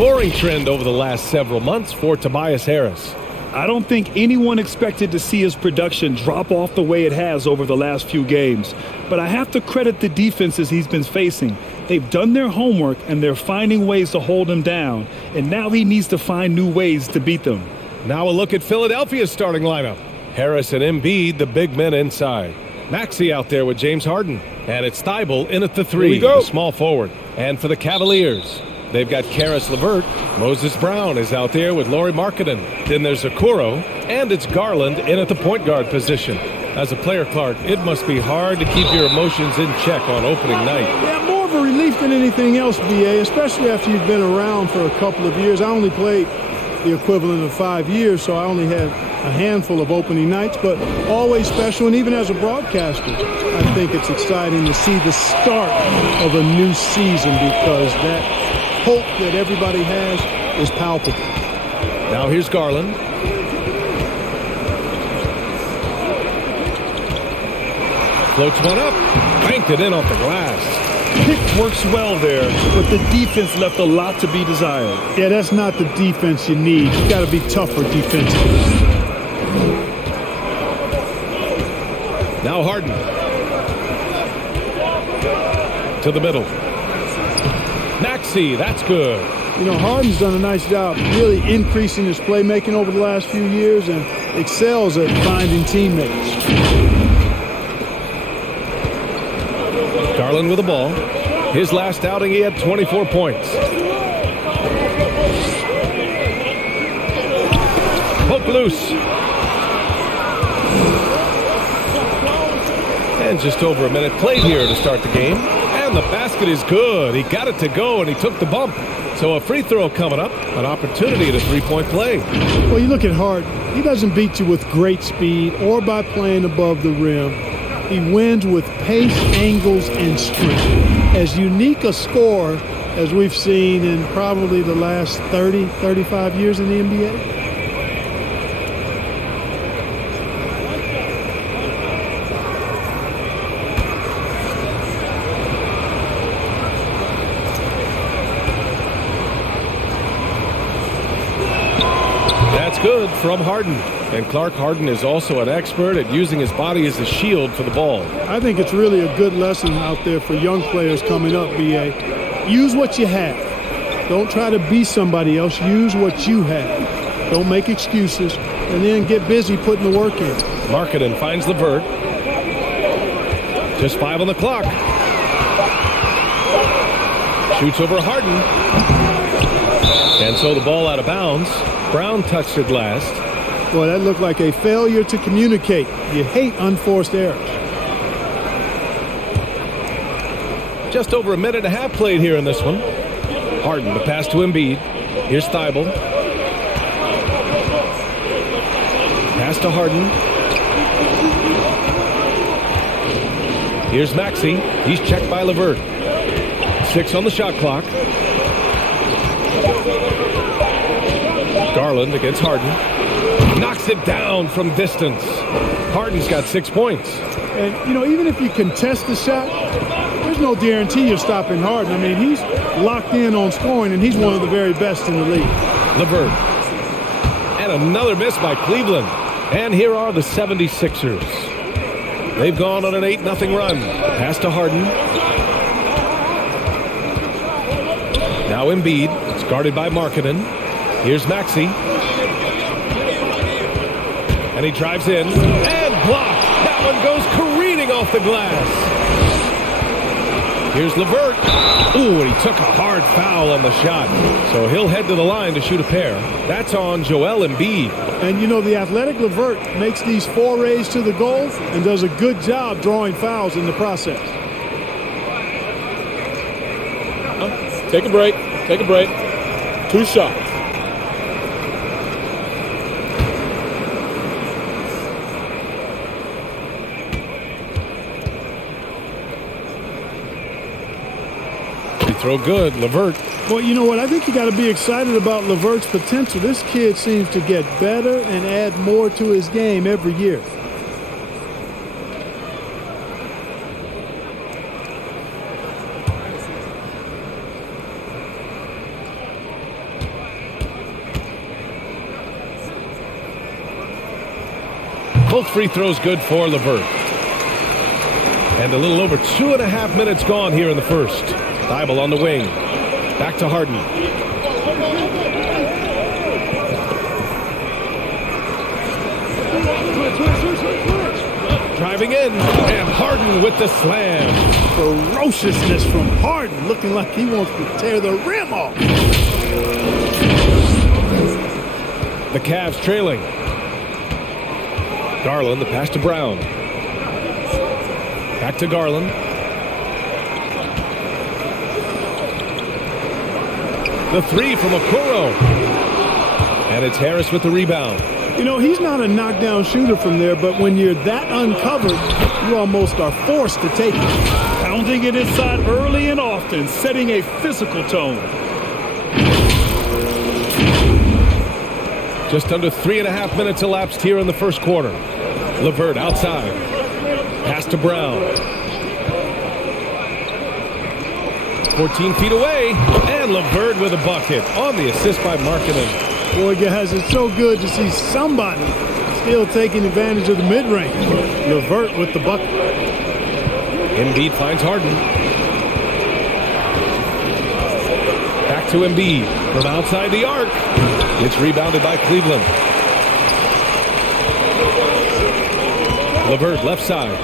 scoring trend over the last several months for Tobias Harris. I don't think anyone expected to see his production drop off the way it has over the last few games. But I have to credit the defenses he's been facing. They've done their homework, and they're finding ways to hold him down. And now he needs to find new ways to beat them. Now a look at Philadelphia's starting lineup. Harris and Embiid, the big men inside. Maxey out there with James Harden. And it's Thibault in at the 3, the small forward. And for the Cavaliers, they've got Karis LeVert. Moses Brown is out there with Lauri Markkanen. Then there's Okoro, and it's Garland in at the point guard position. As a player, Clark, it must be hard to keep your emotions in check on opening night. Yeah, more of a relief than anything else, BA, especially after you've been around for a couple of years. I only played the equivalent of 5 years, so I only had a handful of opening nights, but always special. And even as a broadcaster, I think it's exciting to see the start of a new season, because that hope that everybody has is palpable. Now here's Garland. Floats one up. Banked it in off the glass. Pick works well there, but the defense left a lot to be desired. Yeah, that's not the defense you need. You got to be tougher defensively. Now Harden. To the middle. Maxey, that's good. You know, Harden's done a nice job really increasing his playmaking over the last few years and excels at finding teammates. Garland with the ball. His last outing, he had 24 points. Poke loose. And just over a minute played here to start the game. And the basket is good. He got it to go, and he took the bump. So a free throw coming up, an opportunity at a three-point play. Well, you look at Harden. He doesn't beat you with great speed or by playing above the rim. He wins with pace, angles, and strength. As unique a scorer as we've seen in probably the last 30, 35 years in the NBA. Good from Harden. And Clark, Harden is also an expert at using his body as a shield for the ball. I think it's really a good lesson out there for young players coming up, BA. Use what you have. Don't try to be somebody else. Use what you have. Don't make excuses. And then get busy putting the work in. Markkanen finds LeVert. Just 5 on the clock. Shoots over Harden. And so the ball out of bounds. Brown touched it last. Boy, that looked like a failure to communicate. You hate unforced errors. Just over a minute and a half played here in this one. Harden, the pass to Embiid. Here's Thibault. Pass to Harden. Here's Maxey. He's checked by LeVert. 6 on the shot clock. Garland against Harden. Knocks it down from distance. Harden's got 6 points. And, you know, even if you contest the shot, there's no guarantee you're stopping Harden. I mean, he's locked in on scoring, and he's one of the very best in the league. LeVert. And another miss by Cleveland. And here are the 76ers. They've gone on an 8-0 run. Pass to Harden. Now Embiid. It's guarded by Markkanen. Here's Maxey. And he drives in. And blocked. That one goes careening off the glass. Here's LeVert. Ooh, and he took a hard foul on the shot. So he'll head to the line to shoot a pair. That's on Joel Embiid. And, you know, the athletic LeVert makes these forays to the goal and does a good job drawing fouls in the process. Take a break. Take a break. 2 shots. Throw good, LeVert. Well, you know what? I think you got to be excited about LeVert's potential. This kid seems to get better and add more to his game every year. Both free throws good for LeVert. And a little over 2.5 minutes gone here in the first. Thibault on the wing. Back to Harden. Driving in, and Harden with the slam. Ferociousness from Harden, looking like he wants to tear the rim off. The Cavs trailing. Garland, the pass to Brown. Back to Garland. The three from Okoro. And it's Harris with the rebound. You know, he's not a knockdown shooter from there, but when you're that uncovered, you almost are forced to take it. Pounding it inside early and often, setting a physical tone. Just under 3.5 minutes elapsed here in the first quarter. LeVert outside. Pass to Brown. 14 feet away, and LeVert with a bucket on the assist by Markkanen. Boy, guys, it's so good to see somebody still taking advantage of the mid-range. LeVert with the bucket. Embiid finds Harden. Back to Embiid from outside the arc. It's rebounded by Cleveland. LeVert left side.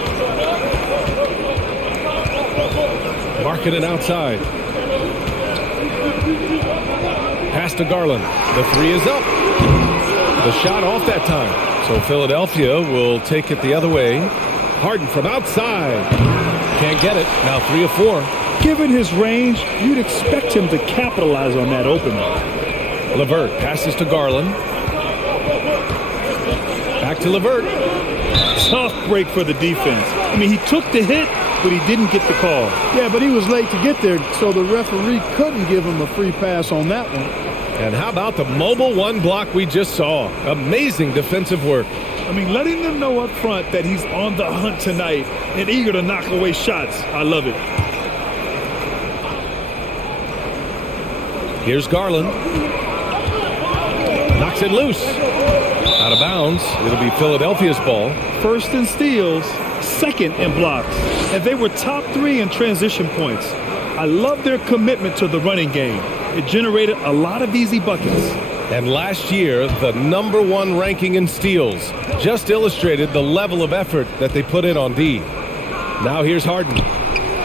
Markkanen outside. Pass to Garland. The three is up. The shot off that time. So Philadelphia will take it the other way. Harden from outside. Can't get it. Now 3 of 4. Given his range, you'd expect him to capitalize on that opening. LeVert passes to Garland. Back to LeVert. Tough break for the defense. I mean, he took the hit, but he didn't get the call. Yeah, but he was late to get there, so the referee couldn't give him a free pass on that one. And how about the mobile one block we just saw? Amazing defensive work. I mean, letting them know up front that he's on the hunt tonight and eager to knock away shots. I love it. Here's Garland. Knocks it loose. Out of bounds. It'll be Philadelphia's ball. First in steals, second in blocks. And they were top 3 in transition points. I love their commitment to the running game. It generated a lot of easy buckets. And last year, the #1 ranking in steals just illustrated the level of effort that they put in on D. Now here's Harden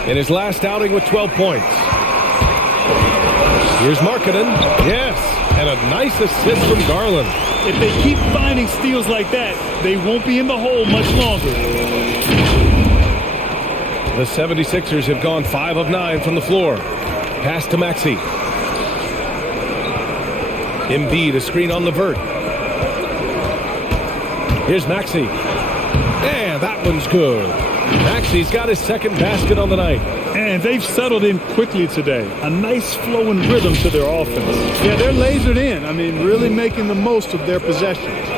in his last outing with 12 points. Here's Markkanen. Yes, and a nice assist from Garland. If they keep finding steals like that, they won't be in the hole much longer. The 76ers have gone 5 of 9 from the floor. Pass to Maxey. Embiid, a screen on LeVert. Here's Maxey. And that one's good. Maxey's got his second basket on the night. And they've settled in quickly today. A nice flowing rhythm to their offense. Yeah, they're lasered in. I mean, really making the most of their possessions.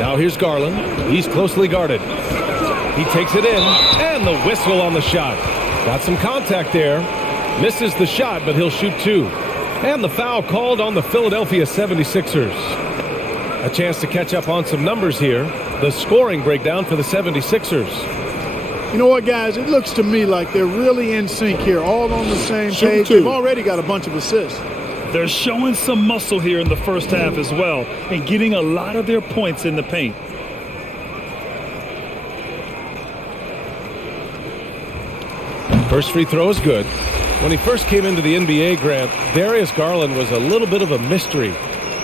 Now here's Garland. He's closely guarded. He takes it in, and the whistle on the shot. Got some contact there. Misses the shot, but he'll shoot 2. And the foul called on the Philadelphia 76ers. A chance to catch up on some numbers here. The scoring breakdown for the 76ers. You know what, guys? It looks to me like they're really in sync here, all on the same page. They've already got a bunch of assists. They're showing some muscle here in the first half as well and getting a lot of their points in the paint. First free throw is good. When he first came into the NBA, Grant, Darius Garland was a little bit of a mystery.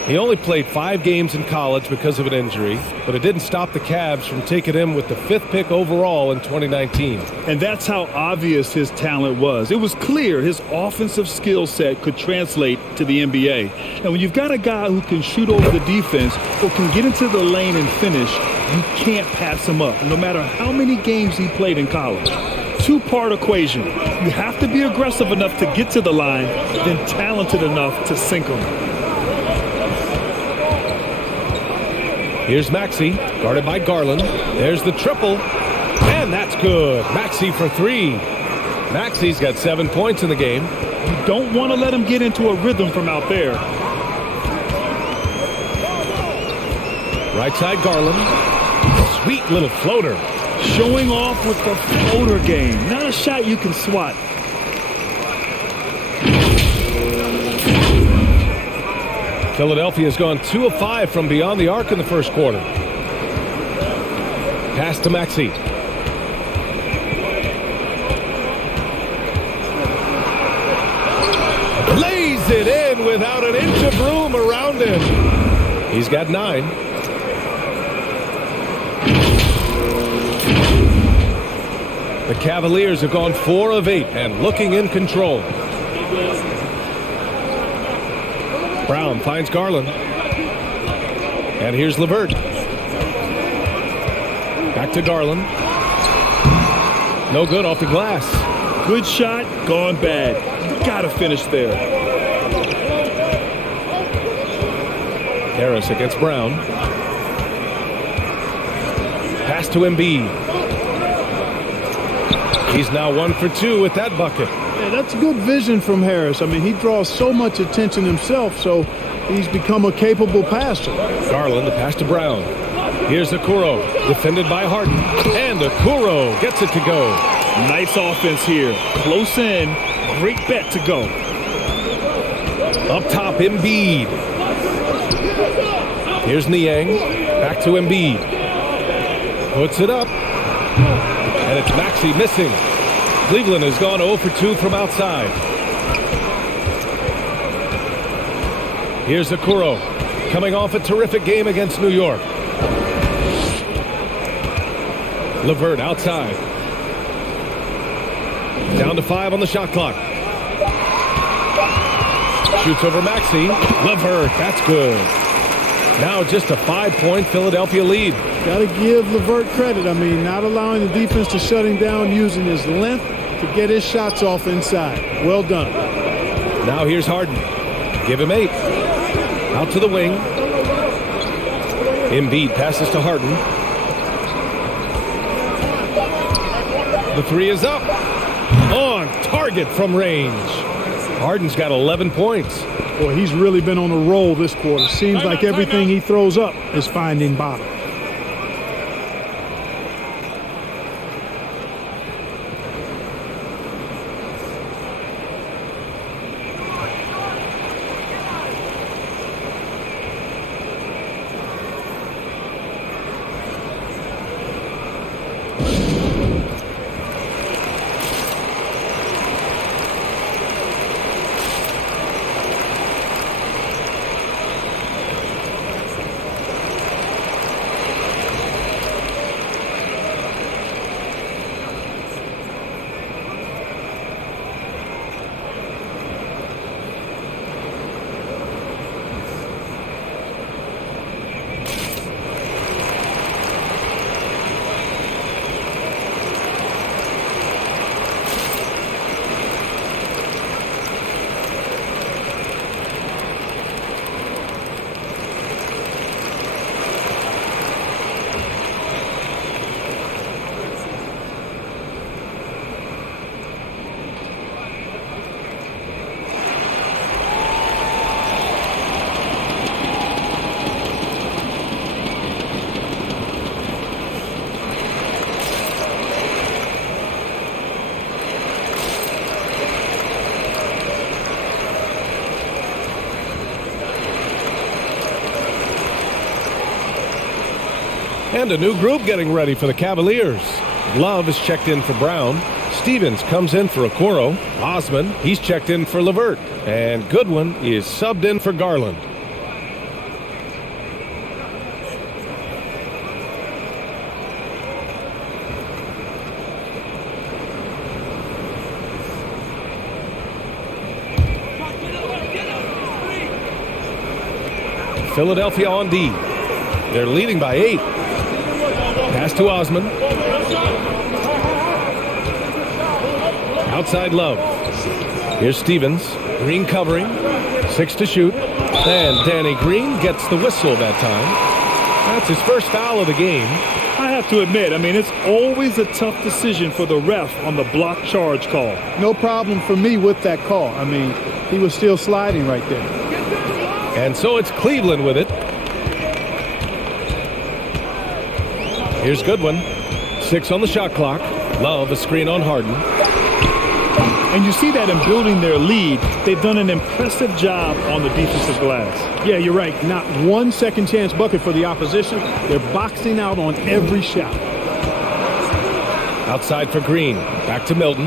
He only played 5 games in college because of an injury, but it didn't stop the Cavs from taking him with the 5th pick overall in 2019. And that's how obvious his talent was. It was clear his offensive skill set could translate to the NBA. And when you've got a guy who can shoot over the defense or can get into the lane and finish, you can't pass him up, no matter how many games he played in college. 2-part equation. You have to be aggressive enough to get to the line, then talented enough to sink them. Here's Maxey, guarded by Garland. There's the triple, and that's good. Maxey for 3. Maxey's got 7 points in the game. You don't want to let him get into a rhythm from out there. Right side, Garland. Sweet little floater. Showing off with the floater game. Not a shot you can swat. Philadelphia's gone 2 of 5 from beyond the arc in the first quarter. Pass to Maxey. Lays it in without an inch of room around him. He's got 9. The Cavaliers have gone 4 of 8 and looking in control. Brown finds Garland. And here's LeVert. Back to Garland. No good off the glass. Good shot, gone bad. Gotta finish there. Harris against Brown. Pass to Embiid. He's now 1 for 2 with that bucket. Yeah, that's good vision from Harris. I mean, he draws so much attention himself, so he's become a capable passer. Garland, the pass to Brown. Here's Okoro, defended by Harden. And Okoro gets it to go. Nice offense here. Close in. Great bet to go. Up top, Embiid. Here's Niang. Back to Embiid. Puts it up. And it's Maxey missing. Cleveland has gone 0 for 2 from outside. Here's Okoro, coming off a terrific game against New York. LeVert outside. Down to 5 on the shot clock. Shoots over Maxey. LeVert, that's good. Now just a 5-point Philadelphia lead. Got to give LeVert credit. I mean, not allowing the defense to shut him down, using his length to get his shots off inside. Well done. Now here's Harden. Give him 8. Out to the wing. Embiid passes to Harden. The 3 is up. On target from range. Harden's got 11 points. Boy, he's really been on a roll this quarter. Seems like everything he throws up is finding bottom. And a new group getting ready for the Cavaliers. Love is checked in for Brown. Stevens comes in for Okoro. Osman, he's checked in for LeVert. And Goodwin is subbed in for Garland. Philadelphia on D. They're leading by 8. Pass to Osman. Outside Love. Here's Stevens. Green covering. 6 to shoot. And Danny Green gets the whistle that time. That's his first foul of the game. I have to admit, I mean, it's always a tough decision for the ref on the block charge call. No problem for me with that call. I mean, he was still sliding right there. And so it's Cleveland with it. Here's Goodwin. 6 on the shot clock. Love a screen on Harden. And you see that in building their lead, they've done an impressive job on the defensive glass. Yeah, you're right. Not one second chance bucket for the opposition. They're boxing out on every shot. Outside for Green. Back to Milton.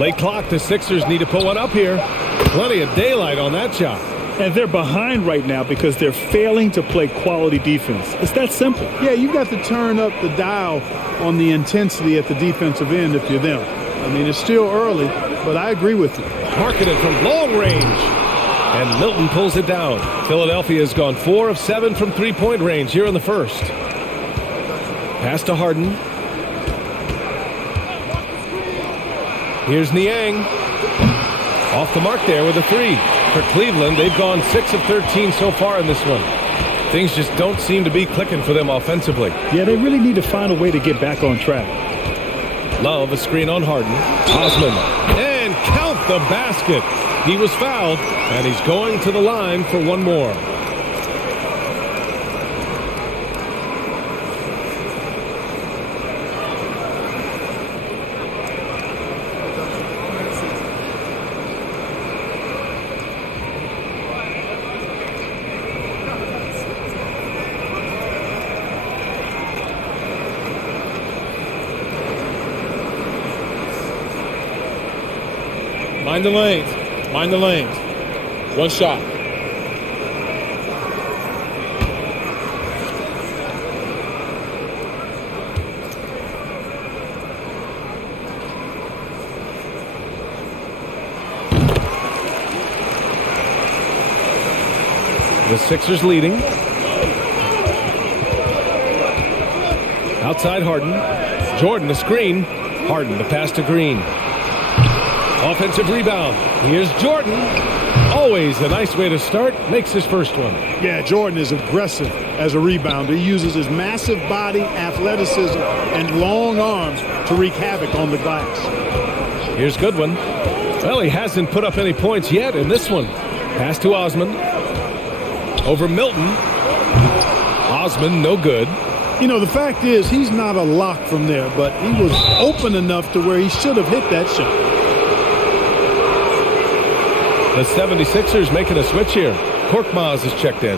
Late clock. The Sixers need to put one up here. Plenty of daylight on that shot. And they're behind right now because they're failing to play quality defense. It's that simple. Yeah, you've got to turn up the dial on the intensity at the defensive end if you're them. I mean, it's still early, but I agree with you. Marketed from long range. And Milton pulls it down. Philadelphia has gone 4 of 7 from three-point range here in the first. Pass to Harden. Here's Niang. Off the mark there with a 3. For Cleveland, they've gone 6 of 13 so far in this one. Things just don't seem to be clicking for them offensively. Yeah, they really need to find a way to get back on track. Love a screen on Harden. Osman. And count the basket. He was fouled, and he's going to the line for one more. Mind the lanes. Mind the lanes. One shot. The Sixers leading. Outside Harden. Jordan the screen. Harden the pass to Green. Offensive rebound. Here's Jordan. Always a nice way to start. Makes his first one. Yeah, Jordan is aggressive as a rebounder. He uses his massive body, athleticism, and long arms to wreak havoc on the glass. Here's Goodwin. Well, he hasn't put up any points yet in this one. Pass to Osman. Over Milton. Osman, no good. You know, the fact is he's not a lock from there, but he was open enough to where he should have hit that shot. The 76ers making a switch here. Korkmaz is checked in.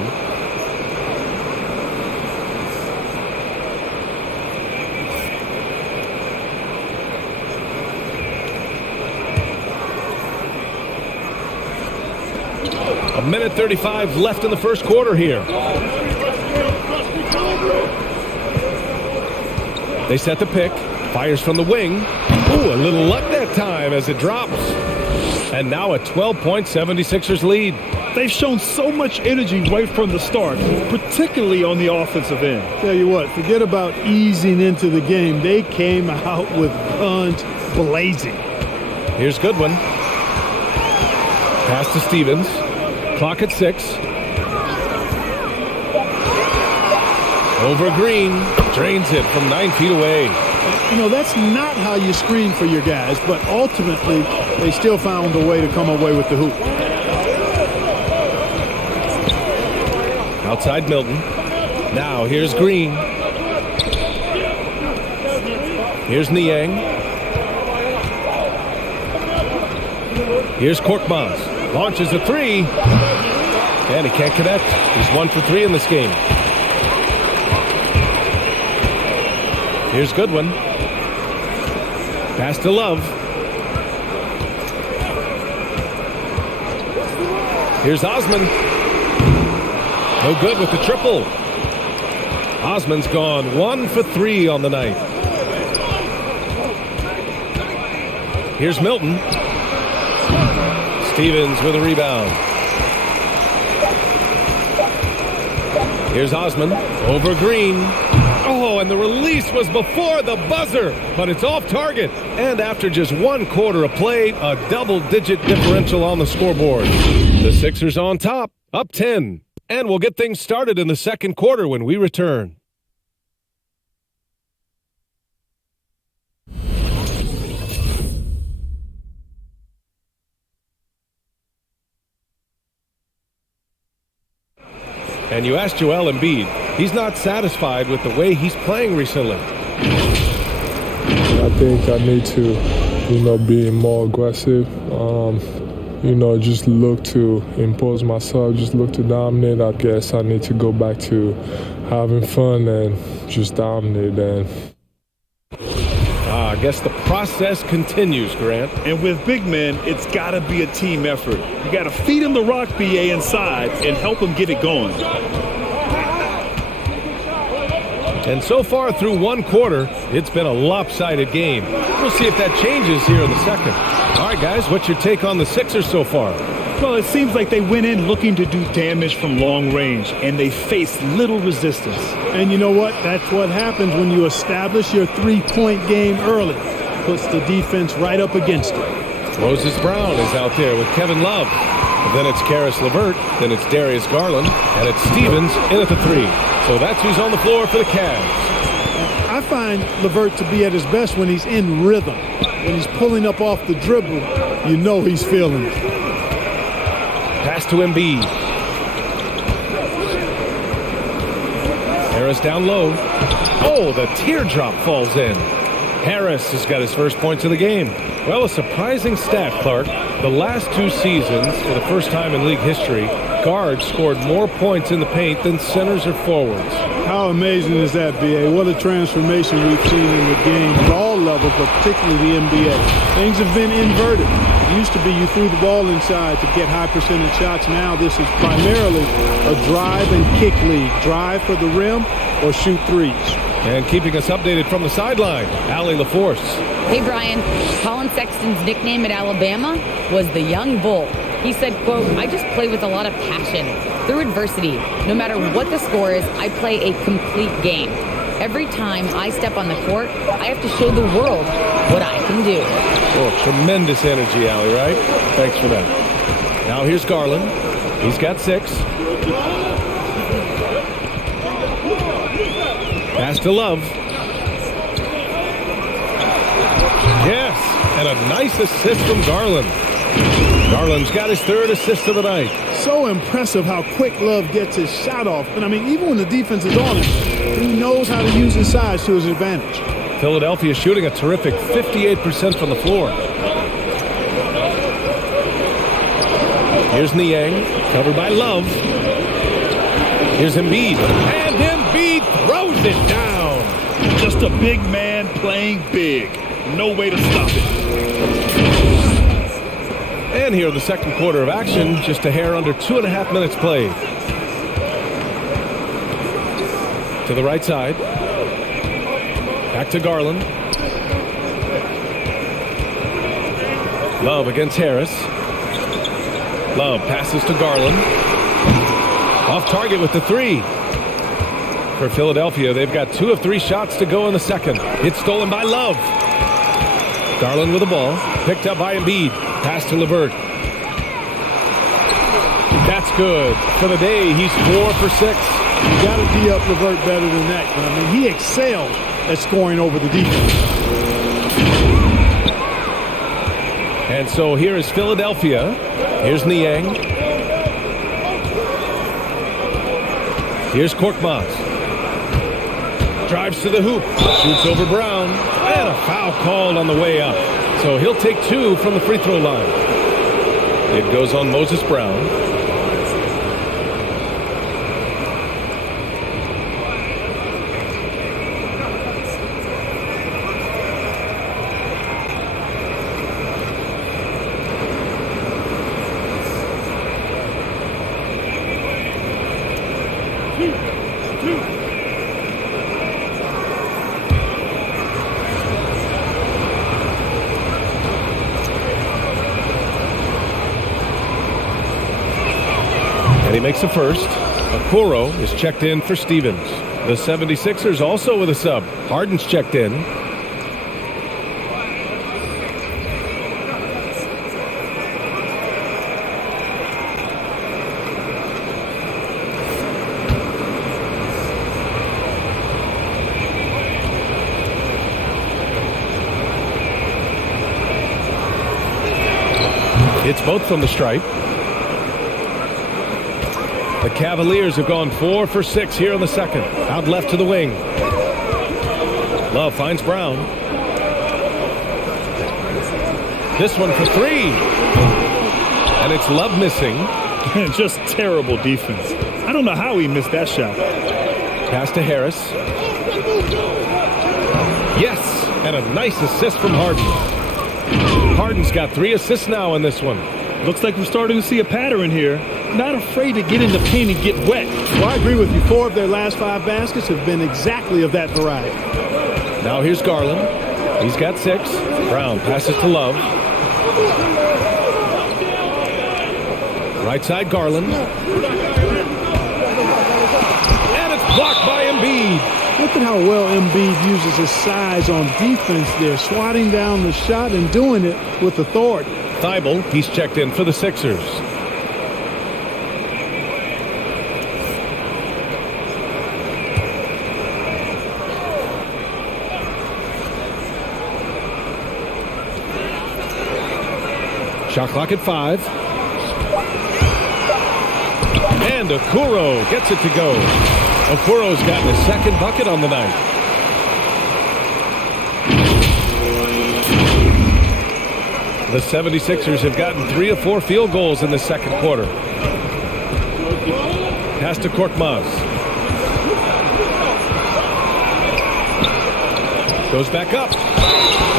A minute 35 left in the first quarter here. They set the pick. Fires from the wing. Ooh, a little luck that time as it drops. And now a 12-point 76ers lead. They've shown so much energy right from the start, particularly on the offensive end. Tell you what, forget about easing into the game. They came out with guns blazing. Here's Goodwin. Pass to Stevens. Clock at 6. Over Green. Drains it from 9 feet away. You know, that's not how you screen for your guys, but ultimately they still found a way to come away with the hoop. Outside Milton. Now here's Green. Here's Niang. Here's Korkmaz. Launches a 3. And he can't connect. He's 1 for 3 in this game. Here's Goodwin. Pass to Love. Here's Osman. No good with the triple. Osman's gone 1 for 3 on the night. Here's Milton. Stevens with a rebound. Here's Osman. Over Green. Oh, and the release was before the buzzer, but it's off target. And after just 1 quarter of play, a double-digit differential on the scoreboard. The Sixers on top, up 10. And we'll get things started in the second quarter when we return. And you asked Joel Embiid. He's not satisfied with the way he's playing recently. I think I need to, be more aggressive. Just look to impose myself, just look to dominate. I guess I need to go back to having fun and just dominate. And I guess the process continues, Grant. And with big men, it's got to be a team effort. You got to feed him the rock, BA, inside and help him get it going. And so far through one quarter, it's been a lopsided game. We'll see if that changes here in the second. All right, guys, what's your take on the Sixers so far? Well, it seems like they went in looking to do damage from long range, and they faced little resistance. And you know what? That's what happens when you establish your three-point game early. Puts the defense right up against it. Moses Brown is out there with Kevin Love. Then it's Karis LeVert. Then it's Darius Garland. And it's Stevens in at the three. So that's who's on the floor for the Cavs. I find LeVert to be at his best when he's in rhythm. When he's pulling up off the dribble, you know he's feeling it. Pass to Embiid. Harris down low. Oh, the teardrop falls in. Harris has got his first points of the game. Well, a surprising stat, Clark. The last two seasons, for the first time in league history, guards scored more points in the paint than centers or forwards. How amazing is that, B.A.? What a transformation we've seen in the game at all levels, but particularly the NBA. Things have been inverted. It used to be you threw the ball inside to get high percentage shots. Now this is primarily a drive and kick league. Drive for the rim or shoot threes. And keeping us updated from the sideline, Allie LaForce. Hey, Brian. Colin Sexton's nickname at Alabama was the Young Bull. He said, quote, "I just play with a lot of passion. Through adversity, no matter what the score is, I play a complete game. Every time I step on the court, I have to show the world what I can do." Oh, tremendous energy, Allie, right? Thanks for that. Now here's Garland. He's got 6. Pass to Love. Yes, and a nice assist from Garland. Garland's got his 3rd assist of the night. So impressive how quick Love gets his shot off. And I mean, even when the defense is on him, he knows how to use his size to his advantage. Philadelphia shooting a terrific 58% from the floor. Here's Niang, covered by Love. Here's Embiid, and Embiid throws it down. Just a big man playing big. No way to stop it. And here in the second quarter of action, just a hair under 2.5 minutes played. To the right side. Back to Garland. Love against Harris. Love passes to Garland. Off target with the 3. For Philadelphia, they've got 2 of 3 shots to go in the second. It's stolen by Love. Garland with the ball. Picked up by Embiid. Pass to LeVert. That's good. For the day, he's 4 for 6. You got to D up LeVert better than that. But I mean, he excelled at scoring over the defense. And so here is Philadelphia. Here's Niang. Here's Korkmaz. Drives to the hoop. Shoots over Brown. And a foul called on the way up. So he'll take 2 from the free throw line. It goes on Moses Brown. And he makes the first. Okoro is checked in for Stevens. The 76ers also with a sub. Harden's checked in. It's both from the stripe. The Cavaliers have gone 4 for 6 here in the second. Out left to the wing. Love finds Brown. This one for 3. And it's Love missing. Just terrible defense. I don't know how he missed that shot. Pass to Harris. Yes, and a nice assist from Harden. Harden's got 3 assists now in this one. Looks like we're starting to see a pattern here. Not afraid to get in the paint and get wet. Well, I agree with you. 4 of their last 5 baskets have been exactly of that variety. Now here's Garland. He's got 6. Brown passes to Love. Right side Garland. And it's blocked by Embiid. Look at how well Embiid uses his size on defense there, swatting down the shot and doing it with authority. Thibault, he's checked in for the Sixers. Shot clock at 5. And Okoro gets it to go. Okoro's gotten his second bucket on the night. The 76ers have gotten 3 of 4 field goals in the second quarter. Pass to Korkmaz. Goes back up.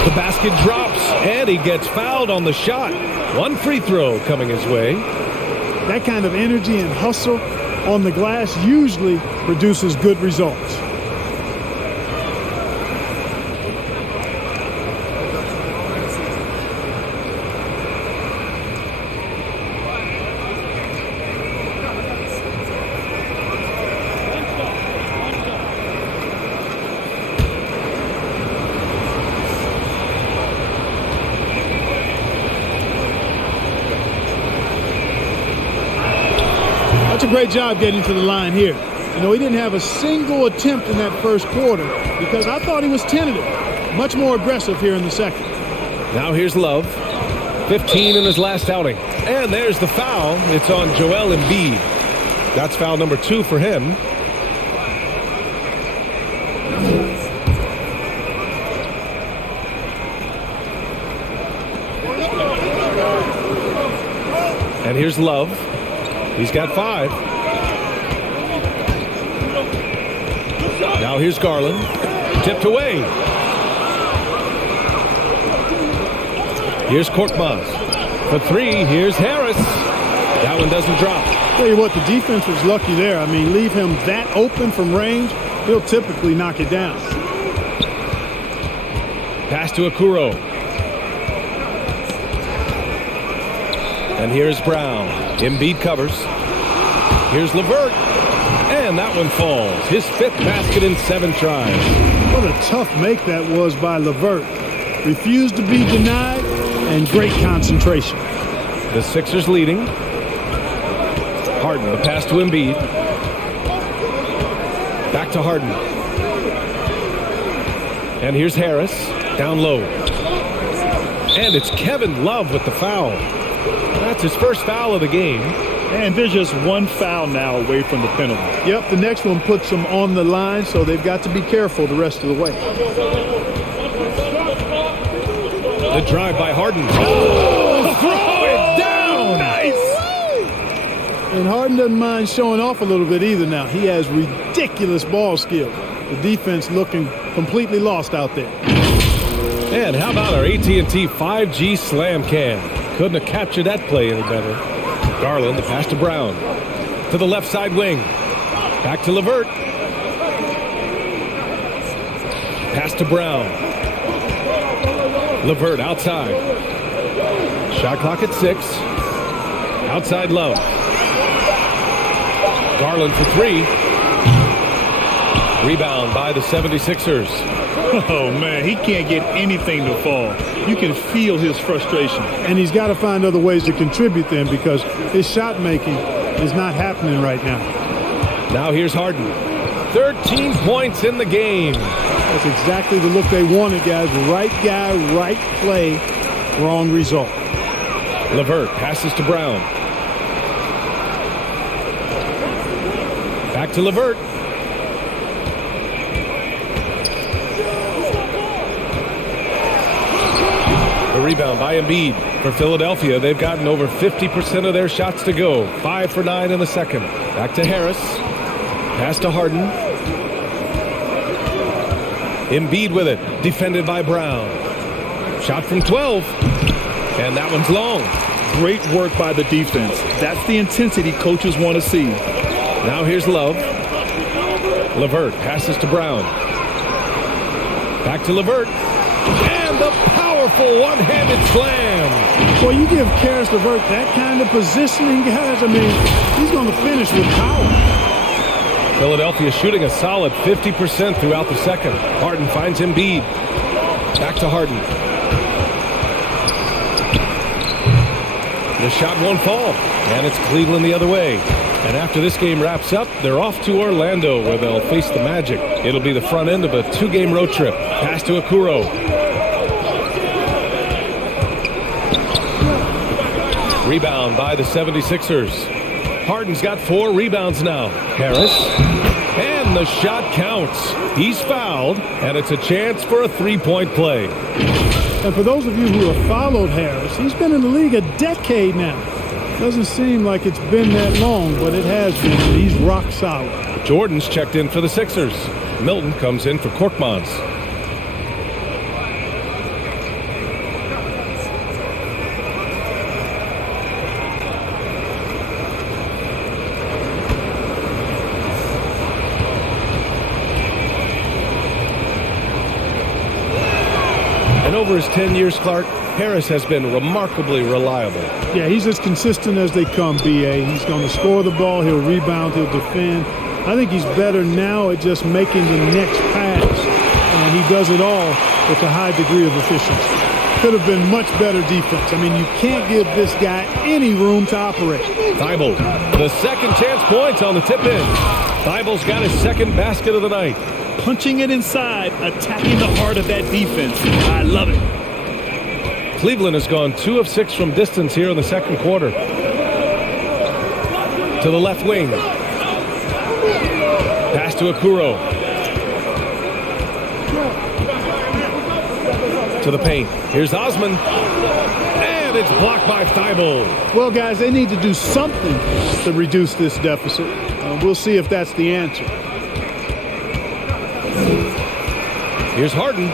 The basket drops, and he gets fouled on the shot. 1 free throw coming his way. That kind of energy and hustle on the glass usually produces good results. That's a great job getting to the line here. You know, he didn't have a single attempt in that first quarter because I thought he was tentative. Much more aggressive here in the second. Now here's Love. 15 in his last outing. And there's the foul. It's on Joel Embiid. That's foul number 2 for him. And here's Love. He's got 5. Now here's Garland. Tipped away. Here's Korkmaz. For 3, here's Harris. That one doesn't drop. Tell you what, the defense was lucky there. I mean, leave him that open from range, he'll typically knock it down. Pass to Okoro. And here's Brown. Embiid covers. Here's LeVert. And that one falls. His 5th basket in 7 tries. What a tough make that was by LeVert. Refused to be denied, and great concentration. The Sixers leading. Harden, the pass to Embiid. Back to Harden. And here's Harris. Down low. And it's Kevin Love with the foul. That's his first foul of the game. And there's just 1 foul now away from the penalty. Yep, the next one puts them on the line, so they've got to be careful the rest of the way. The drive by Harden. Oh, throw it down! Nice! And Harden doesn't mind showing off a little bit either now. He has ridiculous ball skill. The defense looking completely lost out there. And how about our AT&T 5G slam cam? Couldn't have captured that play any better. Garland, the pass to Brown. To the left side wing. Back to LeVert. Pass to Brown. LeVert outside. Shot clock at 6. Outside Love. Garland for 3. Rebound by the 76ers. Oh, man, he can't get anything to fall. You can feel his frustration. And he's got to find other ways to contribute then because his shot making is not happening right now. Now here's Harden. 13 points in the game. That's exactly the look they wanted, guys. Right guy, right play, wrong result. LeVert passes to Brown. Back to LeVert. The rebound by Embiid. For Philadelphia, they've gotten over 50% of their shots to go. 5 for 9 in the second. Back to Harris. Pass to Harden. Embiid with it. Defended by Brown. Shot from 12. And that one's long. Great work by the defense. That's the intensity coaches want to see. Now here's Love. LeVert passes to Brown. Back to LeVert. And the powerful one-handed slam. Well, you give Karis LeVert that kind of positioning, guys. I mean, he's going to finish with power. Philadelphia shooting a solid 50% throughout the second. Harden finds Embiid. Back to Harden. The shot won't fall, and it's Cleveland the other way. And after this game wraps up, they're off to Orlando, where they'll face the Magic. It'll be the front end of a 2-game road trip. Pass to Okoro. Rebound by the 76ers. Harden's got 4 rebounds now. Harris. And the shot counts. He's fouled, and it's a chance for a 3-point play. And for those of you who have followed Harris, he's been in the league a decade now. Doesn't seem like it's been that long, but it has been. He's rock solid. Jordan's checked in for the Sixers. Milton comes in for Korkmaz. And over his 10 years, Clark, Harris has been remarkably reliable. Yeah, he's as consistent as they come, B.A. He's going to score the ball, he'll rebound, he'll defend. I think he's better now at just making the next pass, and he does it all with a high degree of efficiency. Could have been much better defense. I mean, you can't give this guy any room to operate. Thibault, the second chance points on the tip-in. Thibault's got his second basket of the night. Punching it inside, attacking the heart of that defense. I love it. Cleveland has gone 2 of 6 from distance here in the second quarter. To the left wing. Pass to Okoro. To the paint. Here's Osman. And it's blocked by Thibault. Well, guys, they need to do something to reduce this deficit. We'll see if that's the answer. Here's Harden.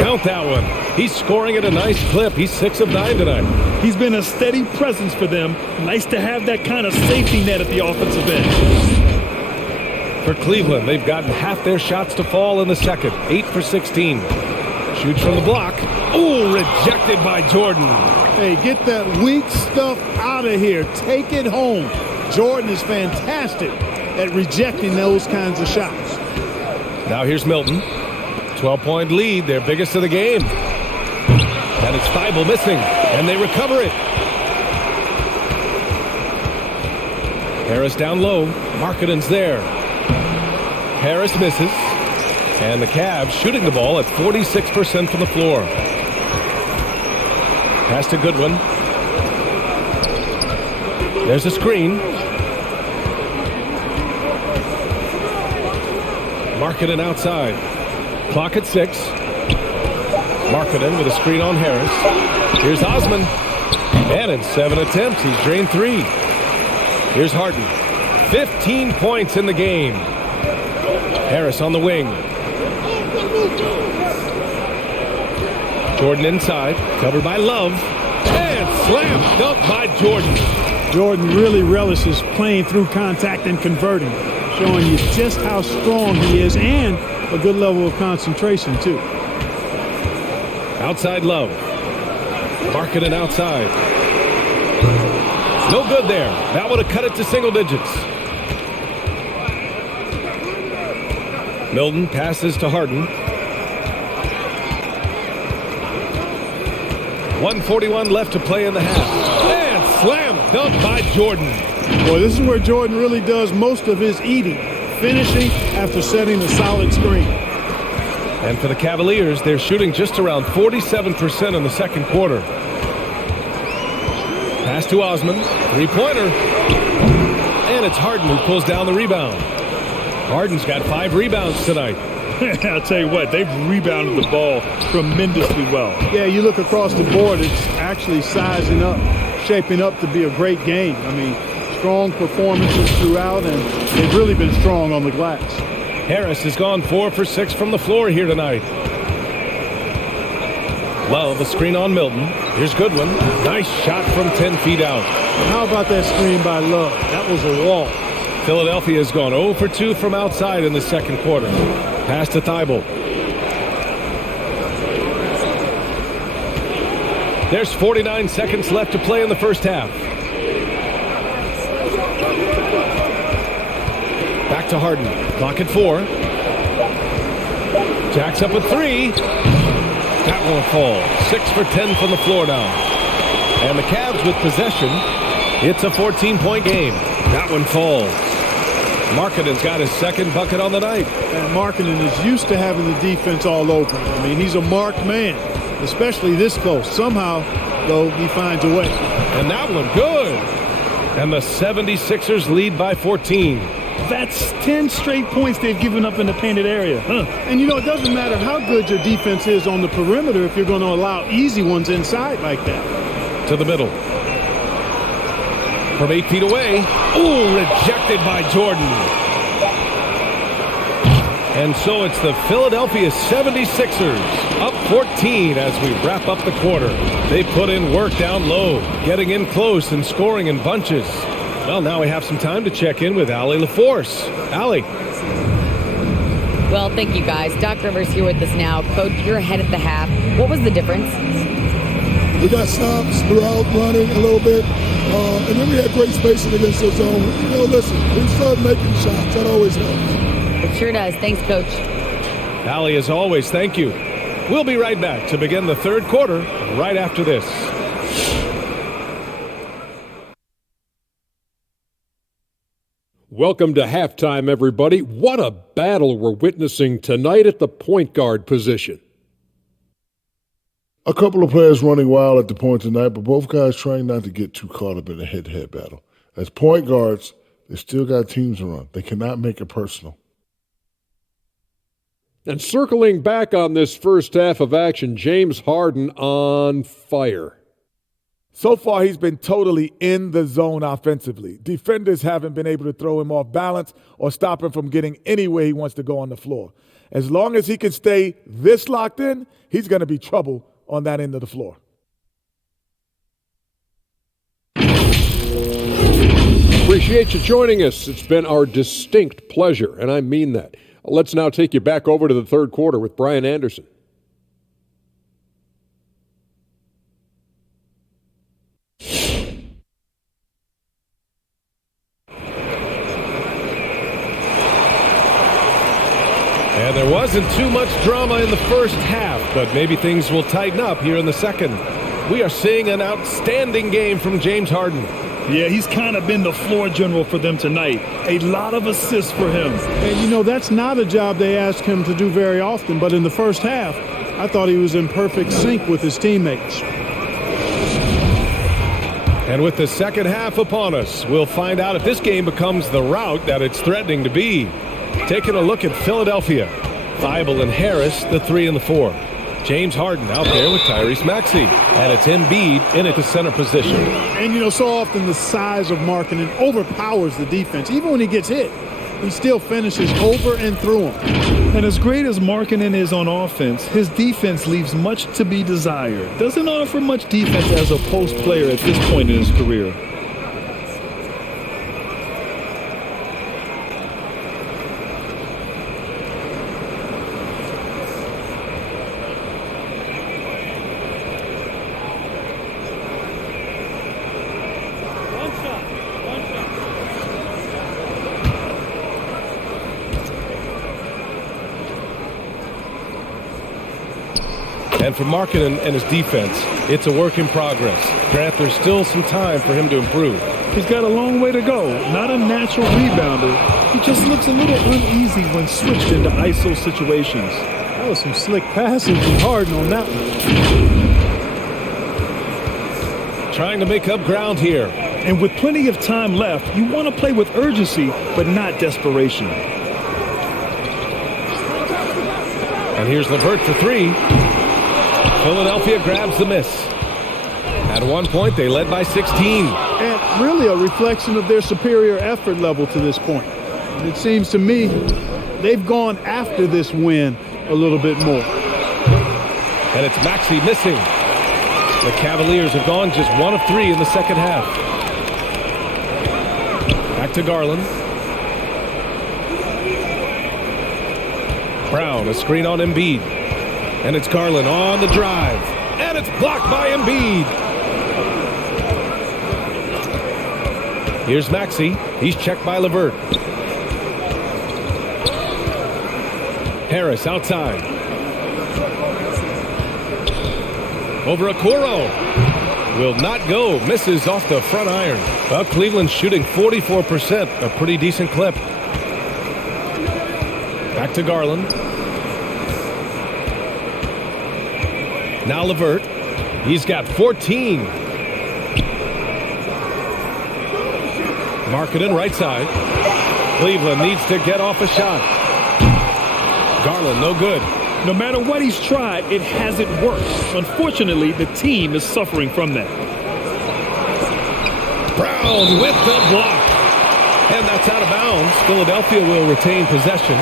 Count that one. He's scoring at a nice clip. He's 6 of 9 tonight. He's been a steady presence for them. Nice to have that kind of safety net at the offensive end. For Cleveland, they've gotten half their shots to fall in the second. 8 for 16. Shoots from the block. Ooh, rejected by Jordan. Hey, get that weak stuff out of here. Take it home. Jordan is fantastic at rejecting those kinds of shots. Now here's Milton. 12-point lead, their biggest of the game. And it's Thibault missing, and they recover it. Harris down low. Markkanen's there. Harris misses. And the Cavs shooting the ball at 46% from the floor. Pass to Goodwin. There's a screen. Markkanen outside. Clock at 6. Markkanen with a screen on Harris. Here's Osman. And in 7 attempts, he's drained 3. Here's Harden. 15 points in the game. Harris on the wing. Jordan inside. Covered by Love. And slam dunk by Jordan. Jordan really relishes playing through contact and converting, showing you just how strong he is and a good level of concentration, too. Outside Love. Markkanen outside. No good there. That would have cut it to single digits. Milton passes to Harden. 1:41 left to play in the half. And slam dunk by Jordan. Boy, this is where Jordan really does most of his eating, finishing after setting a solid screen. And for the Cavaliers, they're shooting just around 47% in the second quarter. Pass to Osman. 3-pointer. And it's Harden who pulls down the rebound. Harden's got 5 rebounds tonight. I'll tell you what, they've rebounded the ball tremendously well. Yeah, you look across the board, it's actually sizing up, shaping up to be a great game. I mean, strong performances throughout, and they've really been strong on the glass. Harris has gone 4 for 6 from the floor here tonight. Love a screen on Milton. Here's Goodwin. Nice shot from 10 feet out. How about that screen by Love? That was a wall. Philadelphia has gone 0 for 2 from outside in the second quarter. Pass to Thibault. There's 49 seconds left to play in the first half. Back to Harden. Clock at 4. Jacks up a 3. That won't fall. 6 for 10 from the floor now. And the Cavs with possession. It's a 14-point game. That one falls. Markkanen's got his second bucket on the night. And Markkanen is used to having the defense all over him. I mean, he's a marked man, especially this close. Somehow, though, he finds a way. And that one good. And the 76ers lead by 14. That's 10 straight points they've given up in the painted area. And, you know, it doesn't matter how good your defense is on the perimeter if you're going to allow easy ones inside like that. To the middle. From 8 feet away. Ooh, rejected by Jordan. And so it's the Philadelphia 76ers up 14 as we wrap up the quarter. They put in work down low, getting in close and scoring in bunches. Well, now we have some time to check in with Allie LaForce. Allie. Well, thank you, guys. Doc Rivers here with us now. Coach, you're ahead at the half. What was the difference? We got stops throughout running a little bit, and then we had great spacing against the zone. You know, listen, we start making shots. That always helps. It sure does. Thanks, Coach. Allie, as always, thank you. We'll be right back to begin the third quarter right after this. Welcome to halftime, everybody. What a battle we're witnessing tonight at the point guard position. A couple of players running wild at the point tonight, but both guys trying not to get too caught up in a head-to-head battle. As point guards, they still got teams to run. They cannot make it personal. And circling back on this first half of action, James Harden on fire. So far, he's been totally in the zone offensively. Defenders haven't been able to throw him off balance or stop him from getting anywhere he wants to go on the floor. As long as he can stay this locked in, he's going to be trouble on that end of the floor. Appreciate you joining us. It's been our distinct pleasure, and I mean that. Let's now take you back over to the third quarter with Brian Anderson. And there wasn't too much drama in the first half, but maybe things will tighten up here in the second. We are seeing an outstanding game from James Harden. Yeah, he's kind of been the floor general for them tonight. A lot of assists for him. And, you know, that's not a job they ask him to do very often, but in the first half, I thought he was in perfect sync with his teammates. And with the second half upon us, we'll find out if this game becomes the rout that it's threatening to be. Taking a look at Philadelphia. Thibault and Harris, the 3 and the 4. James Harden out there with Tyrese Maxey. And it's Embiid in at the center position. And, you know, so often the size of Markkanen overpowers the defense. Even when he gets hit, he still finishes over and through him. And as great as Markkanen is on offense, his defense leaves much to be desired. Doesn't offer much defense as a post player at this point in his career. And for Markkanen and his defense, it's a work in progress. Grant, there's still some time for him to improve. He's got a long way to go. Not a natural rebounder. He just looks a little uneasy when switched into ISO situations. That was some slick passing from Harden on that one. Trying to make up ground here. And with plenty of time left, you want to play with urgency, but not desperation. And here's LeVert for three. Philadelphia grabs the miss. At one point, they led by 16. And really a reflection of their superior effort level to this point. And it seems to me they've gone after this win a little bit more. And it's Maxey missing. The Cavaliers have gone just 1 of 3 in the second half. Back to Garland. Brown, a screen on Embiid. And it's Garland on the drive. And it's blocked by Embiid. Here's Maxey. He's checked by LeVert. Harris outside. Over Okoro. Will not go. Misses off the front iron. Well, Cleveland's shooting 44%. A pretty decent clip. Back to Garland. Now LeVert. He's got 14. Markkanen right side. Cleveland needs to get off a shot. Garland no good. No matter what he's tried, it hasn't worked. Unfortunately, the team is suffering from that. Brown with the block. And that's out of bounds. Philadelphia will retain possession.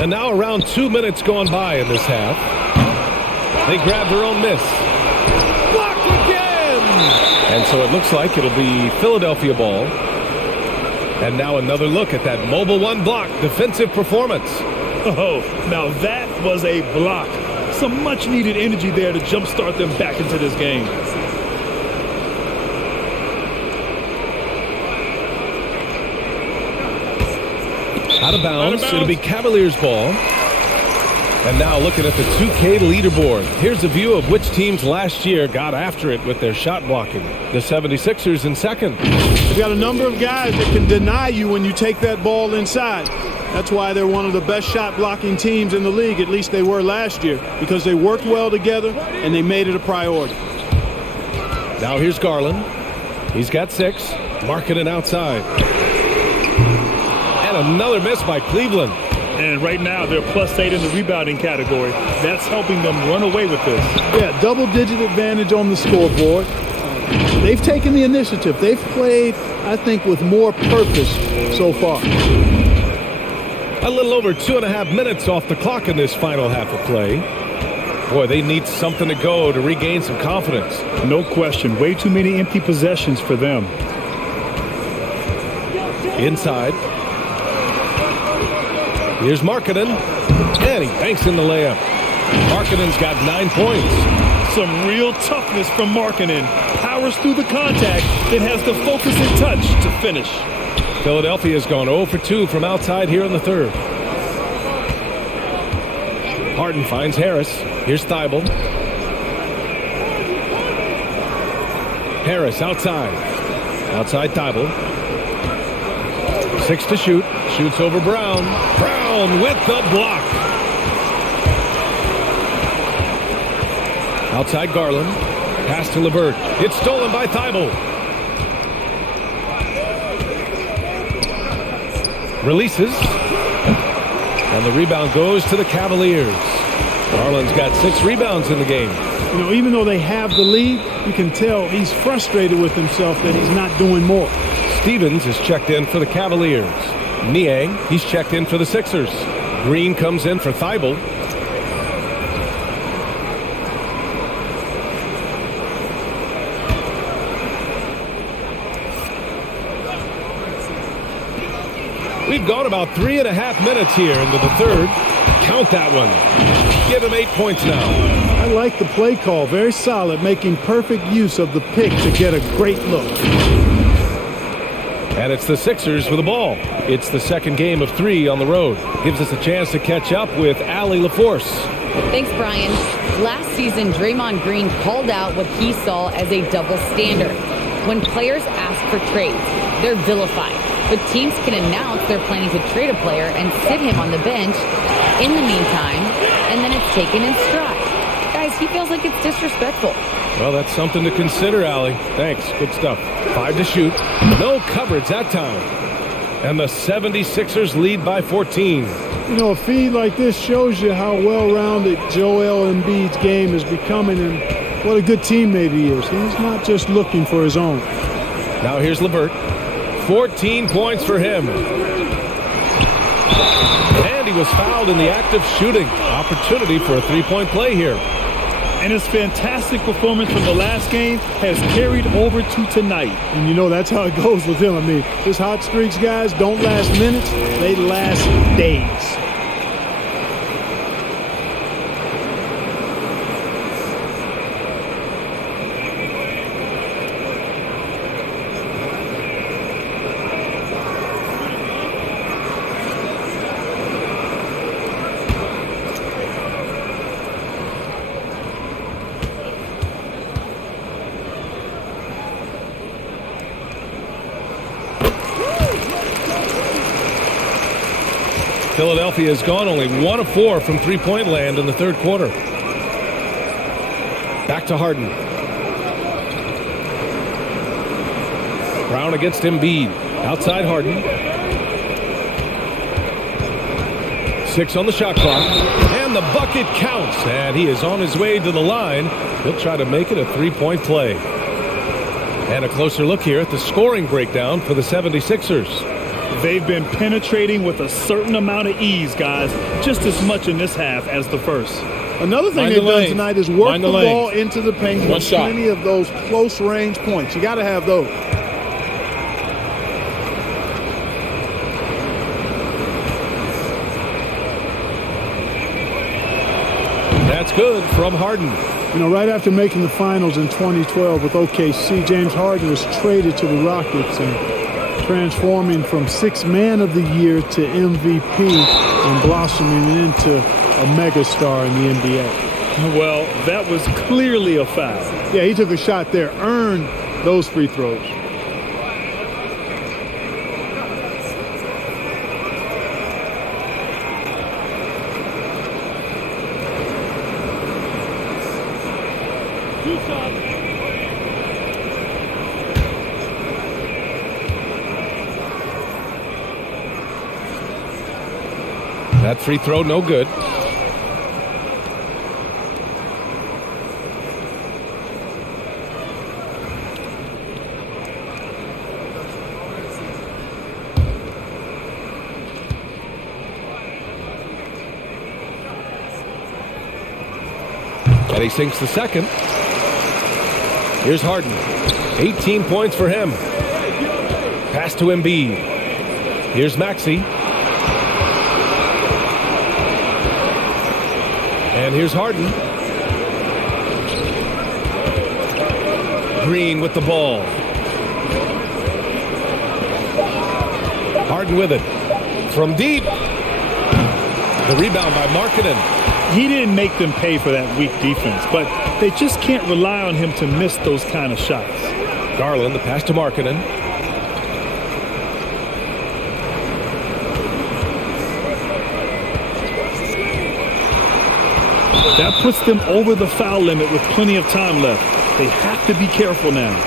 And now around 2 minutes gone by in this half. They grab their own miss. Blocked again! And so it looks like it'll be Philadelphia ball. And now another look at that mobile one block defensive performance. Oh, now that was a block. Some much needed energy there to jumpstart them back into this game. Out of bounds. It'll be Cavaliers ball. And now looking at the 2K leaderboard. Here's a view of which teams last year got after it with their shot blocking. The 76ers in second. They've got a number of guys that can deny you when you take that ball inside. That's why they're one of the best shot blocking teams in the league. At least they were last year, because they worked well together and they made it a priority. Now here's Garland. He's got 6. Markkanen outside. And another miss by Cleveland. And right now, they're +8 in the rebounding category. That's helping them run away with this. Yeah, double-digit advantage on the scoreboard. They've taken the initiative. They've played, I think, with more purpose so far. A little over 2.5 minutes off the clock in this final half of play. Boy, they need something to go to regain some confidence. No question. Way too many empty possessions for them. Inside. Here's Markkanen, and he banks in the layup. Markkanen's got 9 points. Some real toughness from Markkanen. Powers through the contact, then has the focus and touch to finish. Philadelphia's gone 0 for 2 from outside here in the third. Harden finds Harris. Here's Thibault. Harris outside. Outside Thibault. 6 to shoot. Shoots over Brown. Brown with the block. Outside Garland. Pass to LeVert. It's stolen by Thibault. Releases. And the rebound goes to the Cavaliers. Garland's got 6 rebounds in the game. You know, even though they have the lead, you can tell he's frustrated with himself that he's not doing more. Stevens is checked in for the Cavaliers. Niang, he's checked in for the Sixers. Green comes in for Thibault. We've gone about 3.5 minutes here into the third. Count that one. Give him 8 points now. I like the play call. Very solid, making perfect use of the pick to get a great look. And it's the Sixers with the ball. It's the second game of 3 on the road. Gives us a chance to catch up with Allie LaForce. Thanks, Brian. Last season, Draymond Green called out what he saw as a double standard. When players ask for trades, they're vilified. But teams can announce they're planning to trade a player and sit him on the bench in the meantime, and then it's taken in stride. Guys, he feels like it's disrespectful. Well, that's something to consider, Allie. Thanks. Good stuff. 5 to shoot. No coverage that time. And the 76ers lead by 14. You know, a feed like this shows you how well-rounded Joel Embiid's game is becoming and what a good teammate he is. He's not just looking for his own. Now here's LeVert. 14 points for him. And he was fouled in the act of shooting. Opportunity for a three-point play here. And his fantastic performance from the last game has carried over to tonight. And you know, that's how it goes with him. I mean, his hot streaks, guys, don't last minutes. They last days. Philadelphia has gone only 1 of 4 from three-point land in the third quarter. Back to Harden. Brown against Embiid. Outside Harden. 6 on the shot clock. And the bucket counts. And he is on his way to the line. He'll try to make it a three-point play. And a closer look here at the scoring breakdown for the 76ers. They've been penetrating with a certain amount of ease, guys, just as much in this half as the first. Another thing they've done tonight is work the ball into the paint with plenty of those close-range points. You got to have those. That's good from Harden. You know, right after making the finals in 2012 with OKC, James Harden was traded to the Rockets and transforming from 6th Man of the Year to MVP and blossoming into a megastar in the NBA. Well, that was clearly a foul. Yeah, he took a shot there, earned those free throws. That free throw, no good. And he sinks the second. Here's Harden. 18 points for him. Pass to Embiid. Here's Maxey. And here's Harden. Green with the ball. Harden with it. From deep. The rebound by Markkanen. He didn't make them pay for that weak defense, but they just can't rely on him to miss those kind of shots. Garland, the pass to Markkanen. That puts them over the foul limit with plenty of time left. They have to be careful now.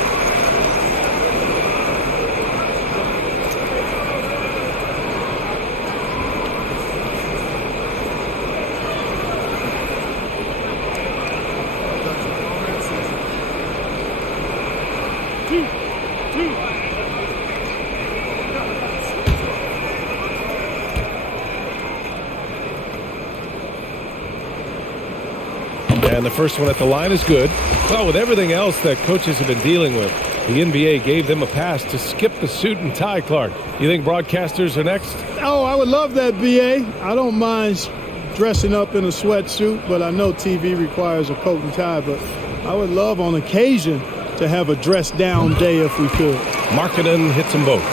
And the first one at the line is good. Well, with everything else that coaches have been dealing with, the NBA gave them a pass to skip the suit and tie, Clark. You think broadcasters are next? Oh, I would love that, BA. I don't mind dressing up in a sweatsuit, but I know TV requires a coat and tie. But I would love on occasion to have a dress-down day if we could. Markkanen hits them both.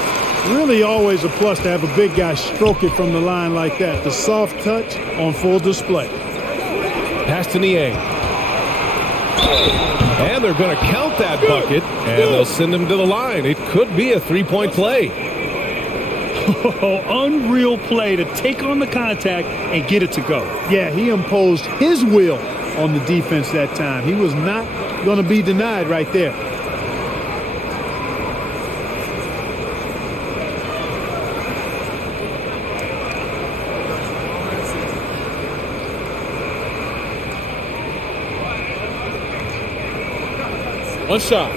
Really always a plus to have a big guy stroke it from the line like that. The soft touch on full display. Pass to Niang. And they're going to count that bucket, and they'll send him to the line. It could be a three-point play. Oh, unreal play to take on the contact and get it to go. Yeah, he imposed his will on the defense that time. He was not going to be denied right there. One shot.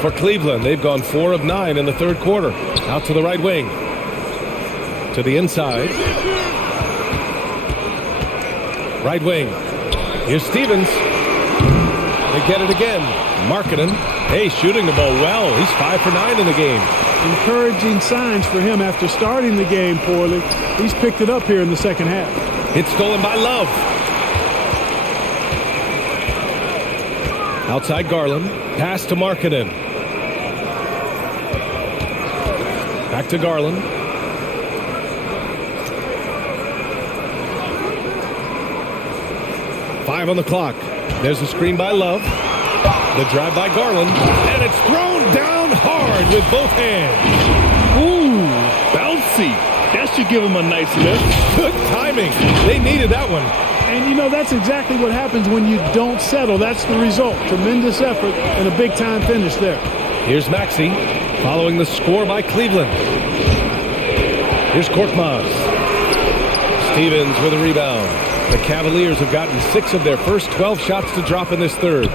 For Cleveland, they've gone 4 of 9 in the third quarter. Out to the right wing. To the inside. Right wing. Here's Stevens. They get it again. Markkanen. Hey, shooting the ball well. He's 5 for 9 in the game. Encouraging signs for him after starting the game poorly. He's picked it up here in the second half. It's stolen by Love. Outside Garland. Pass to Markkanen. Back to Garland. Five on the clock. There's a screen by Love. The drive by Garland. And it's thrown down hard with both hands. Ooh, bouncy. That should give him a nice lift. Good timing. They needed that one. And, you know, that's exactly what happens when you don't settle. That's the result. Tremendous effort and a big-time finish there. Here's Maxey following the score by Cleveland. Here's Korkmaz. Stevens with a rebound. The Cavaliers have gotten 6 of their first 12 shots to drop in this third.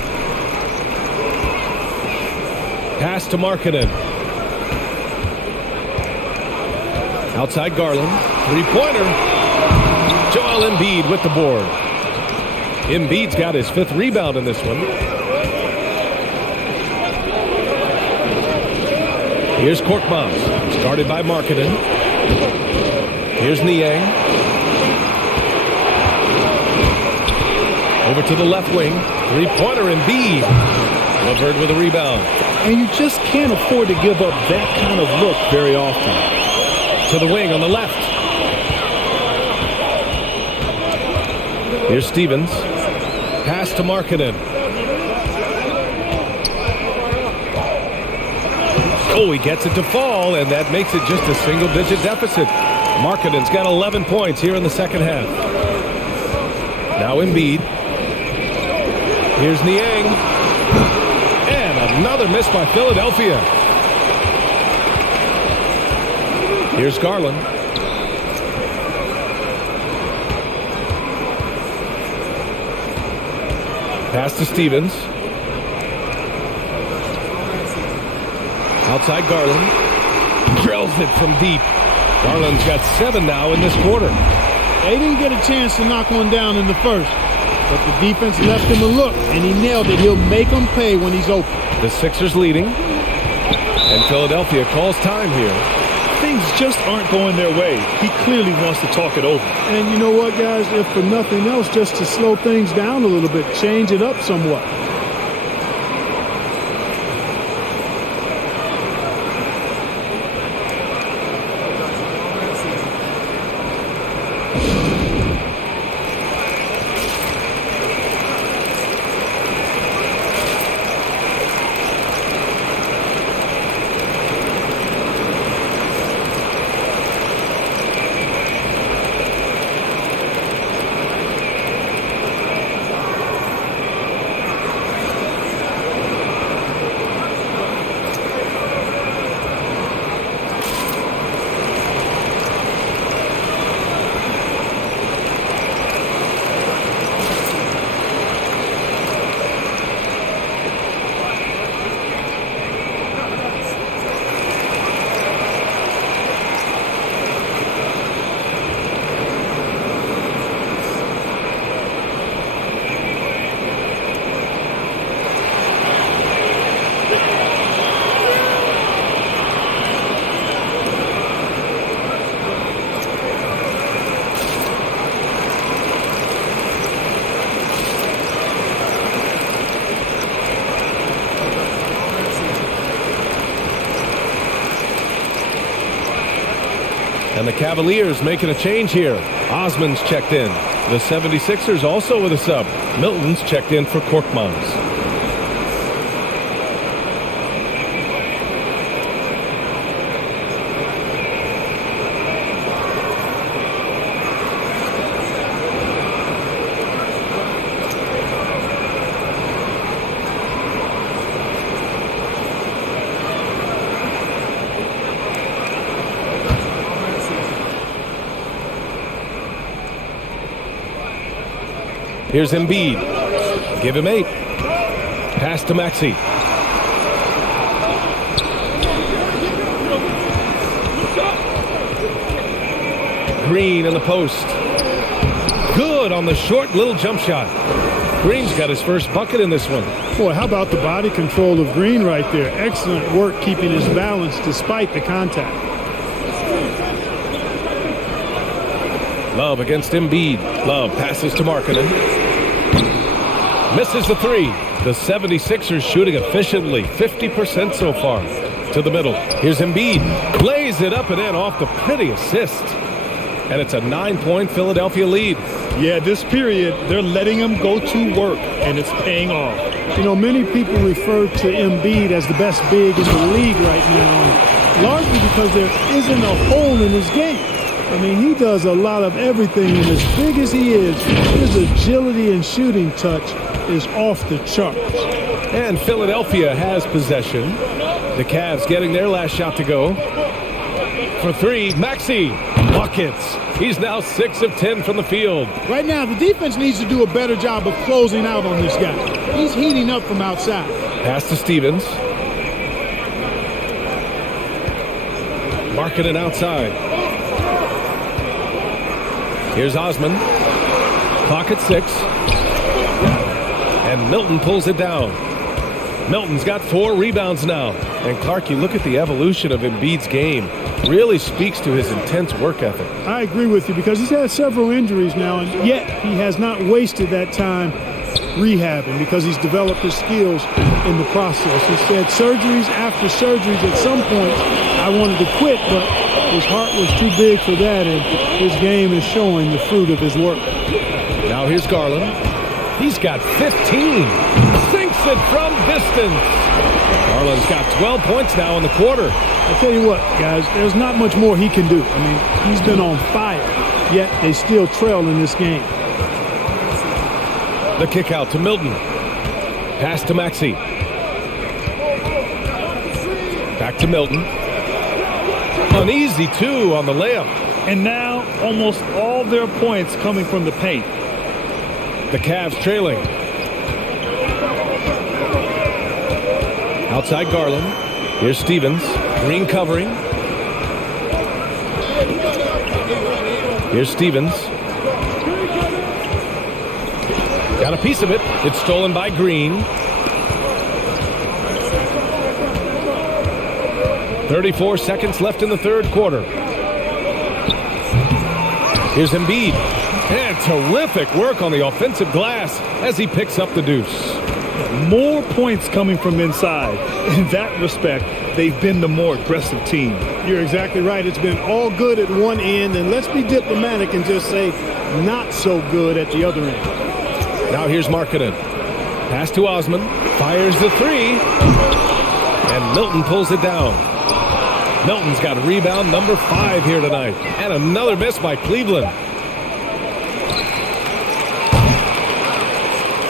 Pass to Markkanen. Outside Garland. Three-pointer. Joel Embiid with the board. Embiid's got his 5th rebound in this one. Here's Korkmaz. Started by Markkanen. Here's Niang. Over to the left wing. Three-pointer Embiid. LeVert with a rebound. And you just can't afford to give up that kind of look very often. To the wing on the left. Here's Stevens. Pass to Markkanen. Oh, he gets it to fall, and that makes it just a single-digit deficit. Markkanen's got 11 points here in the second half. Now Embiid. Here's Niang. And another miss by Philadelphia. Here's Garland. Pass to Stevens. Outside Garland. Drills it from deep. Garland's got 7 now in this quarter. They didn't get a chance to knock one down in the first, but the defense left him a look, and he nailed it. He'll make them pay when he's open. The Sixers leading, and Philadelphia calls time here. Things just aren't going their way. He clearly wants to talk it over. And you know what, guys? If for nothing else, just to slow things down a little bit, change it up somewhat. And the Cavaliers making a change here. Osman's checked in. The 76ers also with a sub. Milton's checked in for Korkmaz. Here's Embiid. Give him 8. Pass to Maxey. Green in the post. Good on the short little jump shot. Green's got his first bucket in this one. Boy, how about the body control of Green right there? Excellent work keeping his balance despite the contact. Love against Embiid. Love passes to Markkanen. Misses the 3. The 76ers shooting efficiently. 50% so far. To the middle. Here's Embiid. Lays it up and in off the pretty assist. And it's a 9-point Philadelphia lead. Yeah, this period, they're letting him go to work, and it's paying off. You know, many people refer to Embiid as the best big in the league right now, largely because there isn't a hole in his game. I mean, he does a lot of everything, and as big as he is, his agility and shooting touch is off the charts. And Philadelphia has possession. The Cavs getting their last shot to go. For 3, Maxey. Buckets. He's now 6 of 10 from the field. Right now, the defense needs to do a better job of closing out on this guy. He's heating up from outside. Pass to Stevens. Markkanen outside. Here's Osman. Clock at 6. And Milton pulls it down. Milton's got 4 rebounds now. And Clark, you look at the evolution of Embiid's game. Really speaks to his intense work ethic. I agree with you because he's had several injuries now, and yet he has not wasted that time rehabbing because he's developed his skills in the process. He said surgeries after surgeries at some point I wanted to quit, but his heart was too big for that, and his game is showing the fruit of his work. Now here's Garland. He's got 15. Sinks it from distance. Garland's got 12 points now in the quarter. I tell you what, guys, there's not much more he can do. I mean, he's been on fire, yet they still trail in this game. The kick out to Milton. Pass to Maxey. Back to Milton. An easy 2 on the layup. And now almost all their points coming from the paint. The Cavs trailing. Outside Garland. Here's Stevens. Green covering. Here's Stevens. Got a piece of it. It's stolen by Green. 34 seconds left in the third quarter. Here's Embiid. And terrific work on the offensive glass as he picks up the deuce. More points coming from inside. In that respect, they've been the more aggressive team. You're exactly right. It's been all good at one end, and let's be diplomatic and just say not so good at the other end. Now here's Markkanen. Pass to Osman. Fires the 3. And Milton pulls it down. Milton's got rebound number 5 here tonight. And another miss by Cleveland.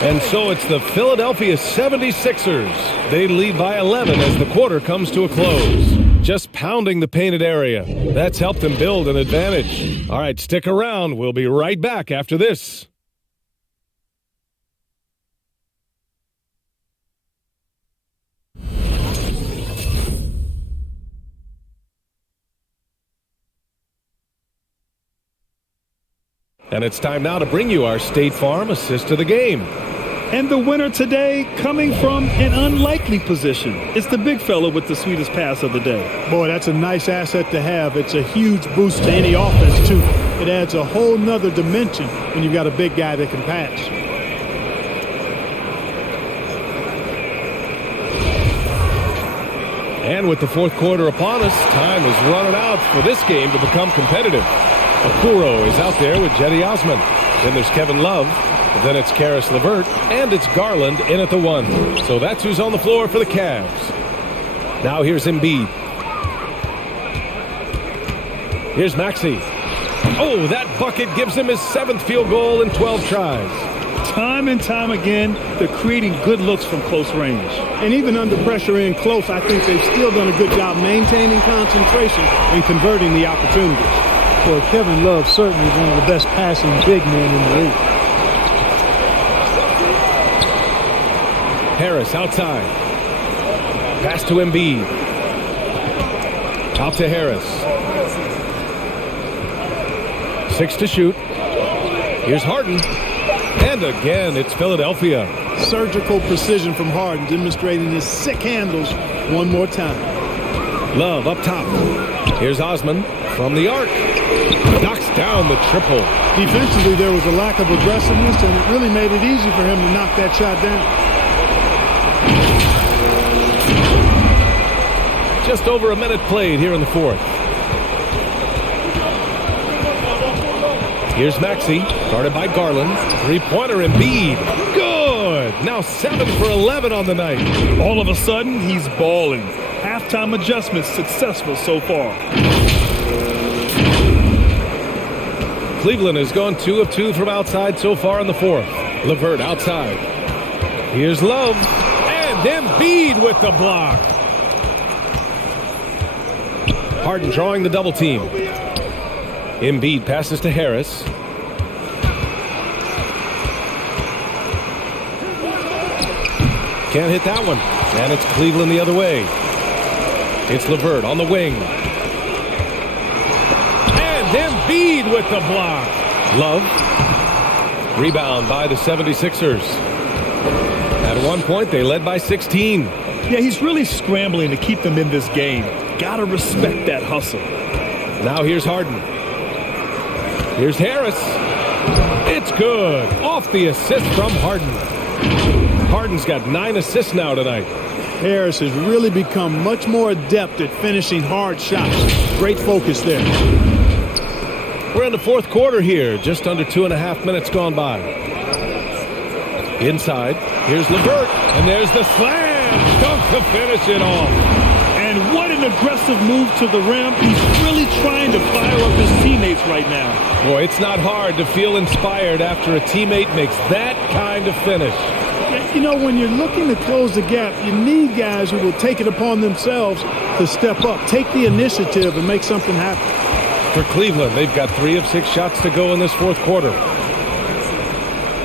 And so it's the Philadelphia 76ers. They lead by 11 as the quarter comes to a close. Just pounding the painted area. That's helped them build an advantage. All right, stick around. We'll be right back after this. And it's time now to bring you our State Farm assist of the game. And the winner today coming from an unlikely position. It's the big fella with the sweetest pass of the day. Boy, that's a nice asset to have. It's a huge boost to any offense, too. It adds a whole nother dimension when you've got a big guy that can pass. And with the fourth quarter upon us, time is running out for this game to become competitive. Okoro is out there with Jetty Osman. Then there's Kevin Love. Then it's Karis LeVert. And it's Garland in at the 1. So that's who's on the floor for the Cavs. Now here's Embiid. Here's Maxey. Oh, that bucket gives him his 7th field goal in 12 tries. Time and time again, they're creating good looks from close range. And even under pressure in close, I think they've still done a good job maintaining concentration and converting the opportunities. Well, Kevin Love certainly is one of the best passing big men in the league. Harris outside. Pass to Embiid. Out to Harris. 6 to shoot. Here's Harden. And again, it's Philadelphia. Surgical precision from Harden, demonstrating his sick handles one more time. Love up top. Here's Osman from the arc. Knocks down the triple. Defensively, there was a lack of aggressiveness, and it really made it easy for him to knock that shot down. Just over a minute played here in the 4th. Here's Maxey, guarded by Garland. 3-pointer Embiid. Good! Now 7 for 11 on the night. All of a sudden, he's balling. Halftime adjustments successful so far. Cleveland has gone 2 of 2 from outside so far in the 4th. LeVert outside. Here's Love. And Embiid with the block. Harden drawing the double team. Embiid passes to Harris. Can't hit that one. And it's Cleveland the other way. It's LeVert on the wing. And Embiid with the block. Love. Rebound by the 76ers. At one point, they led by 16. Yeah, he's really scrambling to keep them in this game. Gotta respect that hustle. Now here's Harden. Here's Harris. It's good. Off the assist from Harden. Harden's got 9 assists now tonight. Harris has really become much more adept at finishing hard shots. Great focus there. We're in the 4th quarter here. Just under 2.5 minutes gone by. Inside. Here's LeVert. And there's the slam. Dunk to finish it off. And what an aggressive move to the rim. He's really trying to fire up his teammates right now. Boy, it's not hard to feel inspired after a teammate makes that kind of finish. You know, when you're looking to close the gap, you need guys who will take it upon themselves to step up, take the initiative, and make something happen. For Cleveland, they've got 3 of 6 shots to go in this 4th quarter.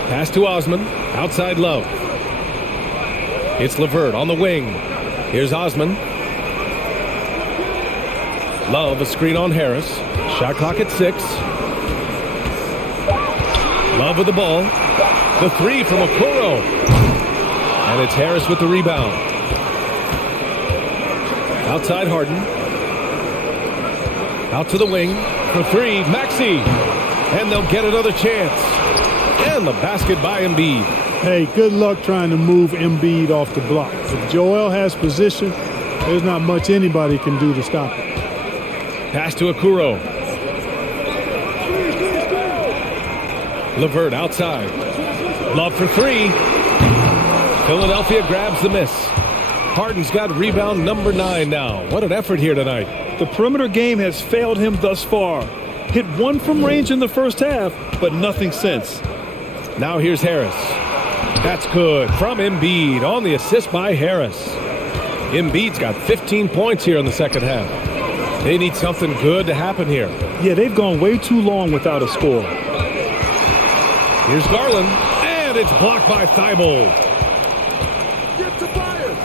Pass to Osman. Outside Love. It's LeVert on the wing. Here's Osman. Love, a screen on Harris. Shot clock at 6. Love with the ball. The 3 from Okoro. And it's Harris with the rebound. Outside Harden. Out to the wing. For 3, Maxey. And they'll get another chance. And the basket by Embiid. Hey, good luck trying to move Embiid off the block. If Joel has position, there's not much anybody can do to stop it. Pass to Okoro. LeVert outside. Love for 3. Philadelphia grabs the miss. Harden's got rebound number 9 now. What an effort here tonight. The perimeter game has failed him thus far. Hit 1 from range in the first half, but nothing since. Now here's Harris. That's good from Embiid on the assist by Harris. Embiid's got 15 points here in the second half. They need something good to happen here. Yeah, they've gone way too long without a score. Here's Garland, and it's blocked by Thibault.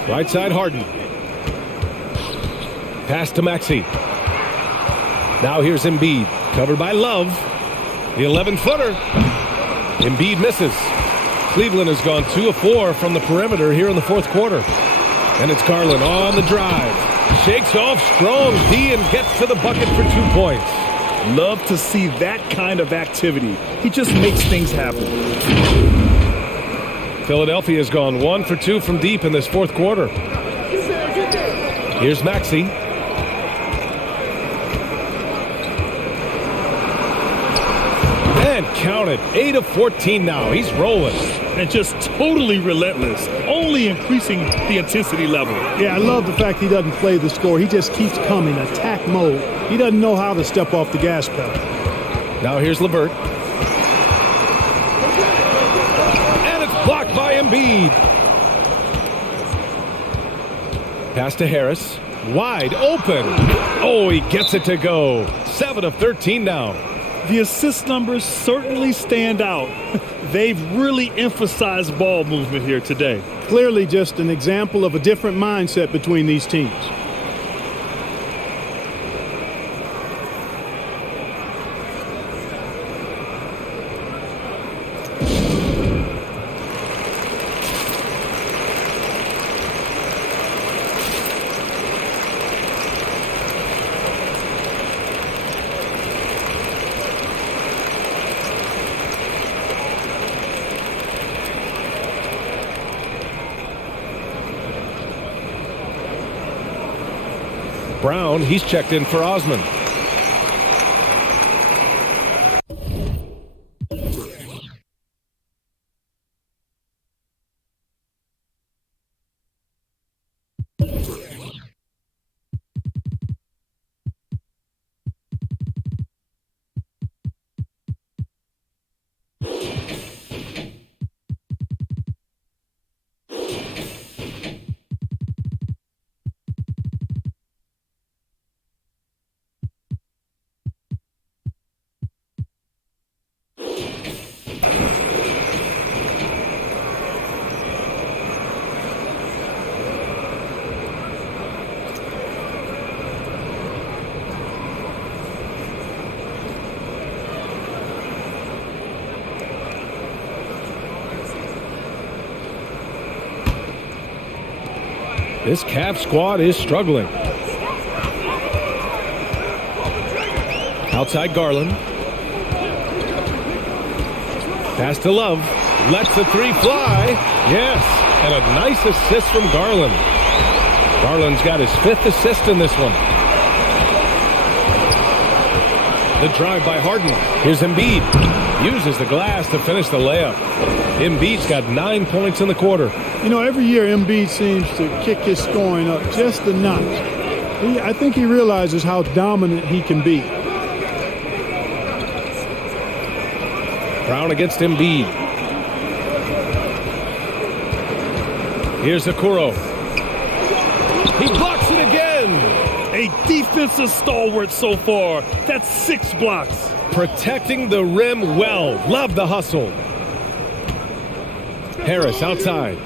Right side Harden. Pass to Maxey. Now here's Embiid, covered by Love. The 11-footer. Embiid misses. Cleveland has gone 2 of 4 from the perimeter here in the 4th quarter. And it's Garland on the drive. Shakes off strong D and gets to the bucket for 2 points. Love to see that kind of activity. He just makes things happen. Philadelphia has gone 1 for 2 from deep in this 4th quarter. Here's Maxey. And And count it, 8 of 14 now. He's rolling. And just totally relentless, only increasing the intensity level. Yeah, I love the fact he doesn't play the score. He just keeps coming, attack mode. He doesn't know how to step off the gas pedal. Now here's LeVert. And it's blocked by Embiid. Pass to Harris. Wide open. Oh, he gets it to go. 7 of 13 now. The assist numbers certainly stand out. They've really emphasized ball movement here today. Clearly just an example of a different mindset between these teams. Brown, he's checked in for Osman. This Cavs squad is struggling. Outside Garland. Pass to Love. Lets the three fly. Yes. And a nice assist from Garland. Garland's got his 5th assist in this one. The drive by Harden. Here's Embiid. Uses the glass to finish the layup. Embiid's got 9 points in the quarter. You know, every year Embiid seems to kick his scoring up just a notch. I think he realizes how dominant he can be. Brown against Embiid. Here's Okoro. He blocks it again. A defensive stalwart so far. That's 6 blocks. Protecting the rim well. Love the hustle. Harris outside.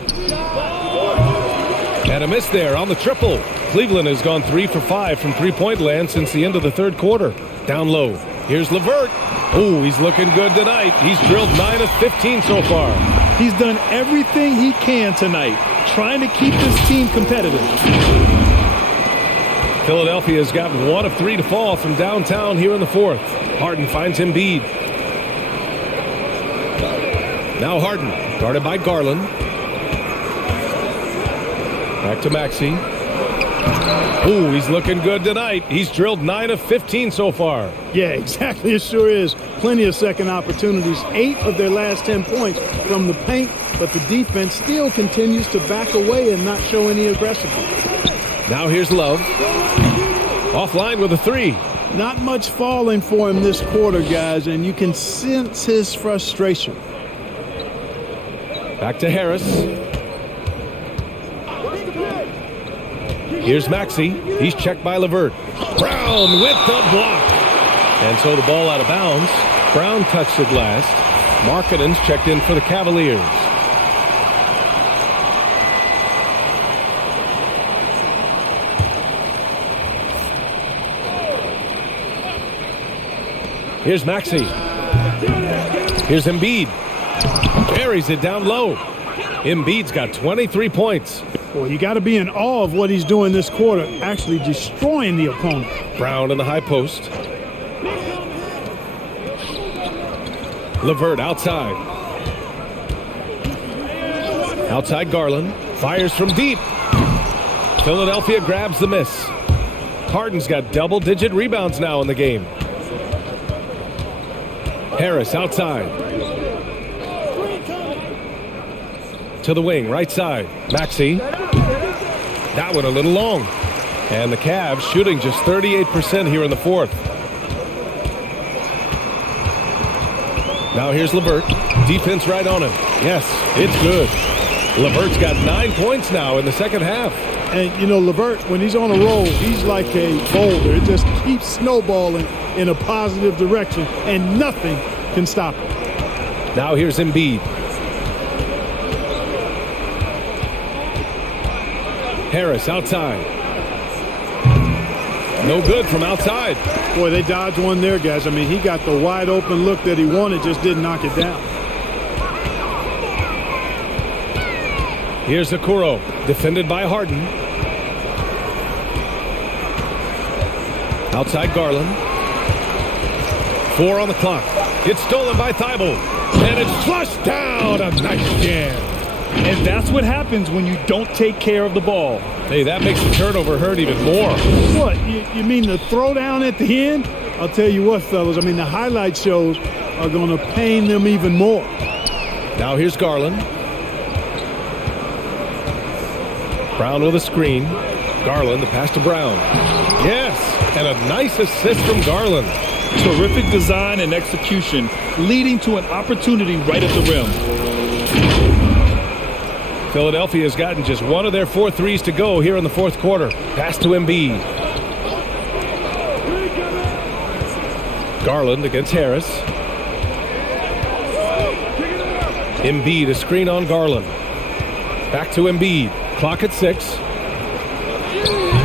And a miss there on the triple. Cleveland has gone 3 for 5 from three-point land since the end of the third quarter. Down low. Here's LeVert. Oh, he's looking good tonight. He's drilled 9 of 15 so far. He's done everything he can tonight, trying to keep this team competitive. Philadelphia's got 1 of 3 to fall from downtown here in the fourth. Harden finds Embiid. Now Harden, guarded by Garland. Back to Maxey. Ooh, he's looking good tonight. He's drilled 9 of 15 so far. Yeah, exactly. It sure is. Plenty of second opportunities. 8 of their last 10 points from the paint, but the defense still continues to back away and not show any aggressiveness. Now here's Love. Offline with a 3. Not much falling for him this quarter, guys, and you can sense his frustration. Back to Harris. Here's Maxey. He's checked by LeVert. Brown with the block. And so the ball out of bounds. Brown touched the glass. Markkanen's checked in for the Cavaliers. Here's Maxey. Here's Embiid. Buries it down low. Embiid's got 23 points. Well, you got to be in awe of what he's doing this quarter, actually destroying the opponent. Brown in the high post. LeVert outside. Outside Garland. Fires from deep. Philadelphia grabs the miss. Harden's got double-digit rebounds now in the game. Harris outside. To the wing, right side. Maxey. That one a little long. And the Cavs shooting just 38% here in the fourth. Now here's LeVert. Defense right on him. Yes, it's good. LeVert's got 9 points now in the second half. And, you know, LeVert, when he's on a roll, he's like a boulder. It just keeps snowballing in a positive direction, and nothing can stop him. Now here's Embiid. Harris outside. No good from outside. Boy, they dodged one there, guys. I mean, he got the wide open look that he wanted, just didn't knock it down. Here's Okoro, defended by Harden. Outside Garland. 4 on the clock. It's stolen by Thibault. And it's flushed down. A nice jam. And that's what happens when you don't take care of the ball. Hey, that makes the turnover hurt even more. What, you mean the throwdown at the end? I'll tell you what, fellas, I mean, the highlight shows are going to pain them even more. Now here's Garland. Brown with a screen. Garland, the pass to Brown. Yes, and a nice assist from Garland. Terrific design and execution, leading to an opportunity right at the rim. Philadelphia has gotten just one of their 4 threes to go here in the fourth quarter. Pass to Embiid. Garland against Harris. Embiid, a screen on Garland. Back to Embiid. Clock at 6.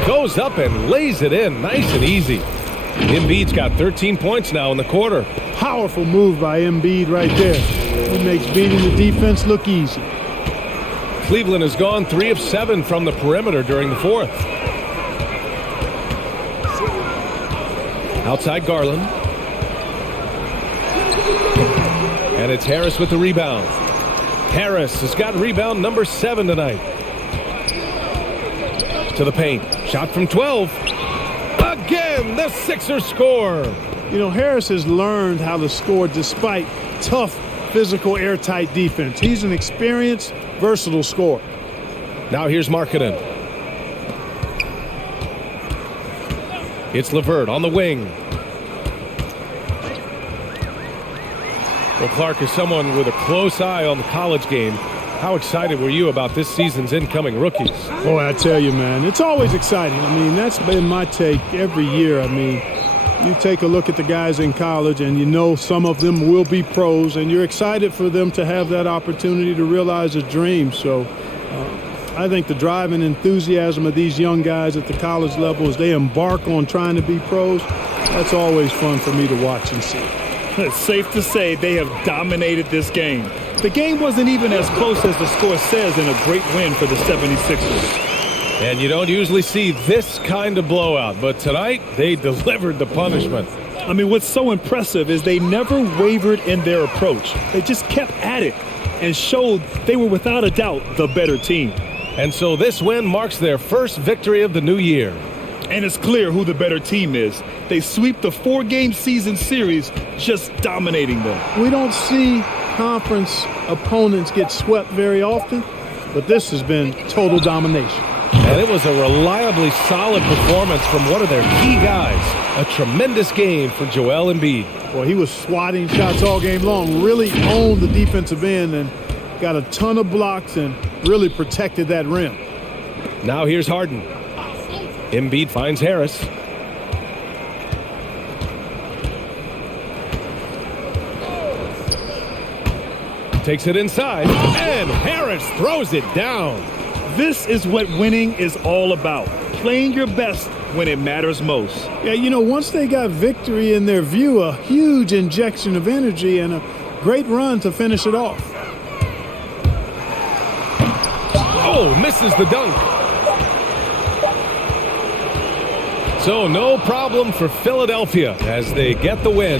Goes up and lays it in. Nice and easy. Embiid's got 13 points now in the quarter. Powerful move by Embiid right there. It makes beating the defense look easy. Cleveland has gone 3 of 7 from the perimeter during the fourth. Outside Garland. And it's Harris with the rebound. Harris has got rebound number 7 tonight. To the paint. Shot from 12. Again, the Sixers score. You know, Harris has learned how to score despite tough, physical, airtight defense. He's an experienced, versatile scorer. Now here's Markkanen. It's LeVert on the wing. Well, Clark, as someone with a close eye on the college game, how excited were you about this season's incoming rookies? Boy, I tell you, man, it's always exciting. I mean, that's been my take every year. I mean, you take a look at the guys in college and you know some of them will be pros, and you're excited for them to have that opportunity to realize a dream. So I think the drive and enthusiasm of these young guys at the college level as they embark on trying to be pros, that's always fun for me to watch and see. It's safe to say they have dominated this game. The game wasn't even as close as the score says in a great win for the 76ers. And you don't usually see this kind of blowout, but tonight they delivered the punishment. I mean, what's so impressive is they never wavered in their approach. They just kept at it and showed they were without a doubt the better team. And so this win marks their first victory of the new year. And it's clear who the better team is. They sweep the 4-game season series, just dominating them. We don't see conference opponents get swept very often, but this has been total domination. And it was a reliably solid performance from one of their key guys. A tremendous game for Joel Embiid. Well, he was swatting shots all game long, really owned the defensive end and got a ton of blocks and really protected that rim. Now here's Harden. Embiid finds Harris. Takes it inside, and Harris throws it down. This is what winning is all about. Playing your best when it matters most. Yeah, you know, once they got victory in their view, a huge injection of energy and a great run to finish it off. Oh, misses the dunk. So no problem for Philadelphia as they get the win.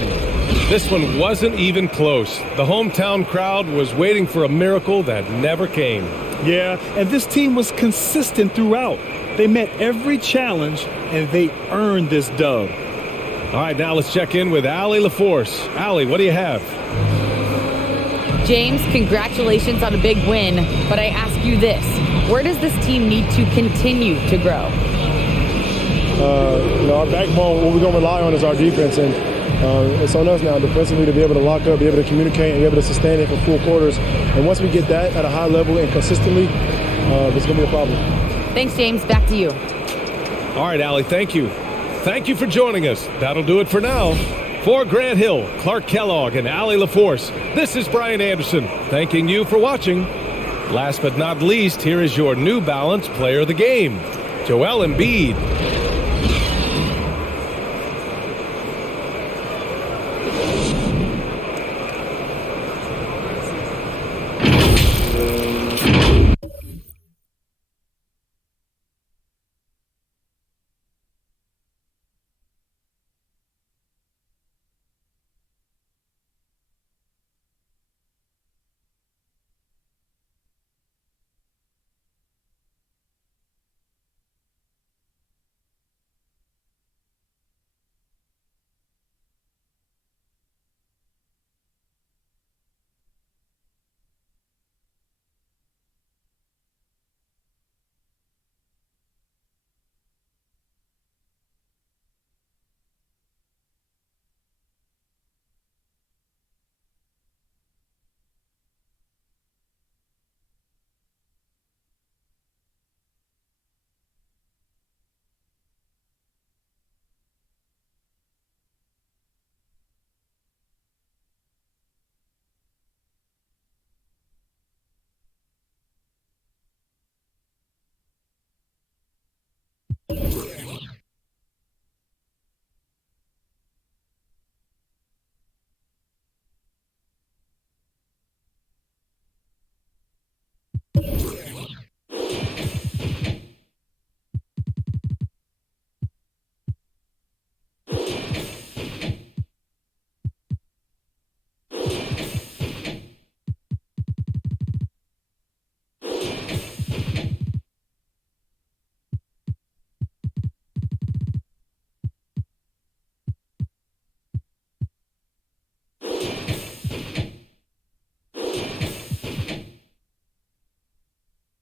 This one wasn't even close. The hometown crowd was waiting for a miracle that never came. Yeah, and this team was consistent throughout. They met every challenge, and they earned this dub. All right, now let's check in with Allie LaForce. Allie, what do you have? James, congratulations on a big win, but I ask you this. Where does this team need to continue to grow? Our backbone, what we're going to rely on is our defense, and it's on us now defensively to be able to lock up, be able to communicate, and be able to sustain it for full quarters. And once we get that at a high level and consistently, it's going to be a problem. Thanks, James. Back to you. All right, Allie, thank you. Thank you for joining us. That'll do it for now. For Grant Hill, Clark Kellogg, and Allie LaForce, this is Brian Anderson, thanking you for watching. Last but not least, here is your New Balance Player of the Game, Joel Embiid.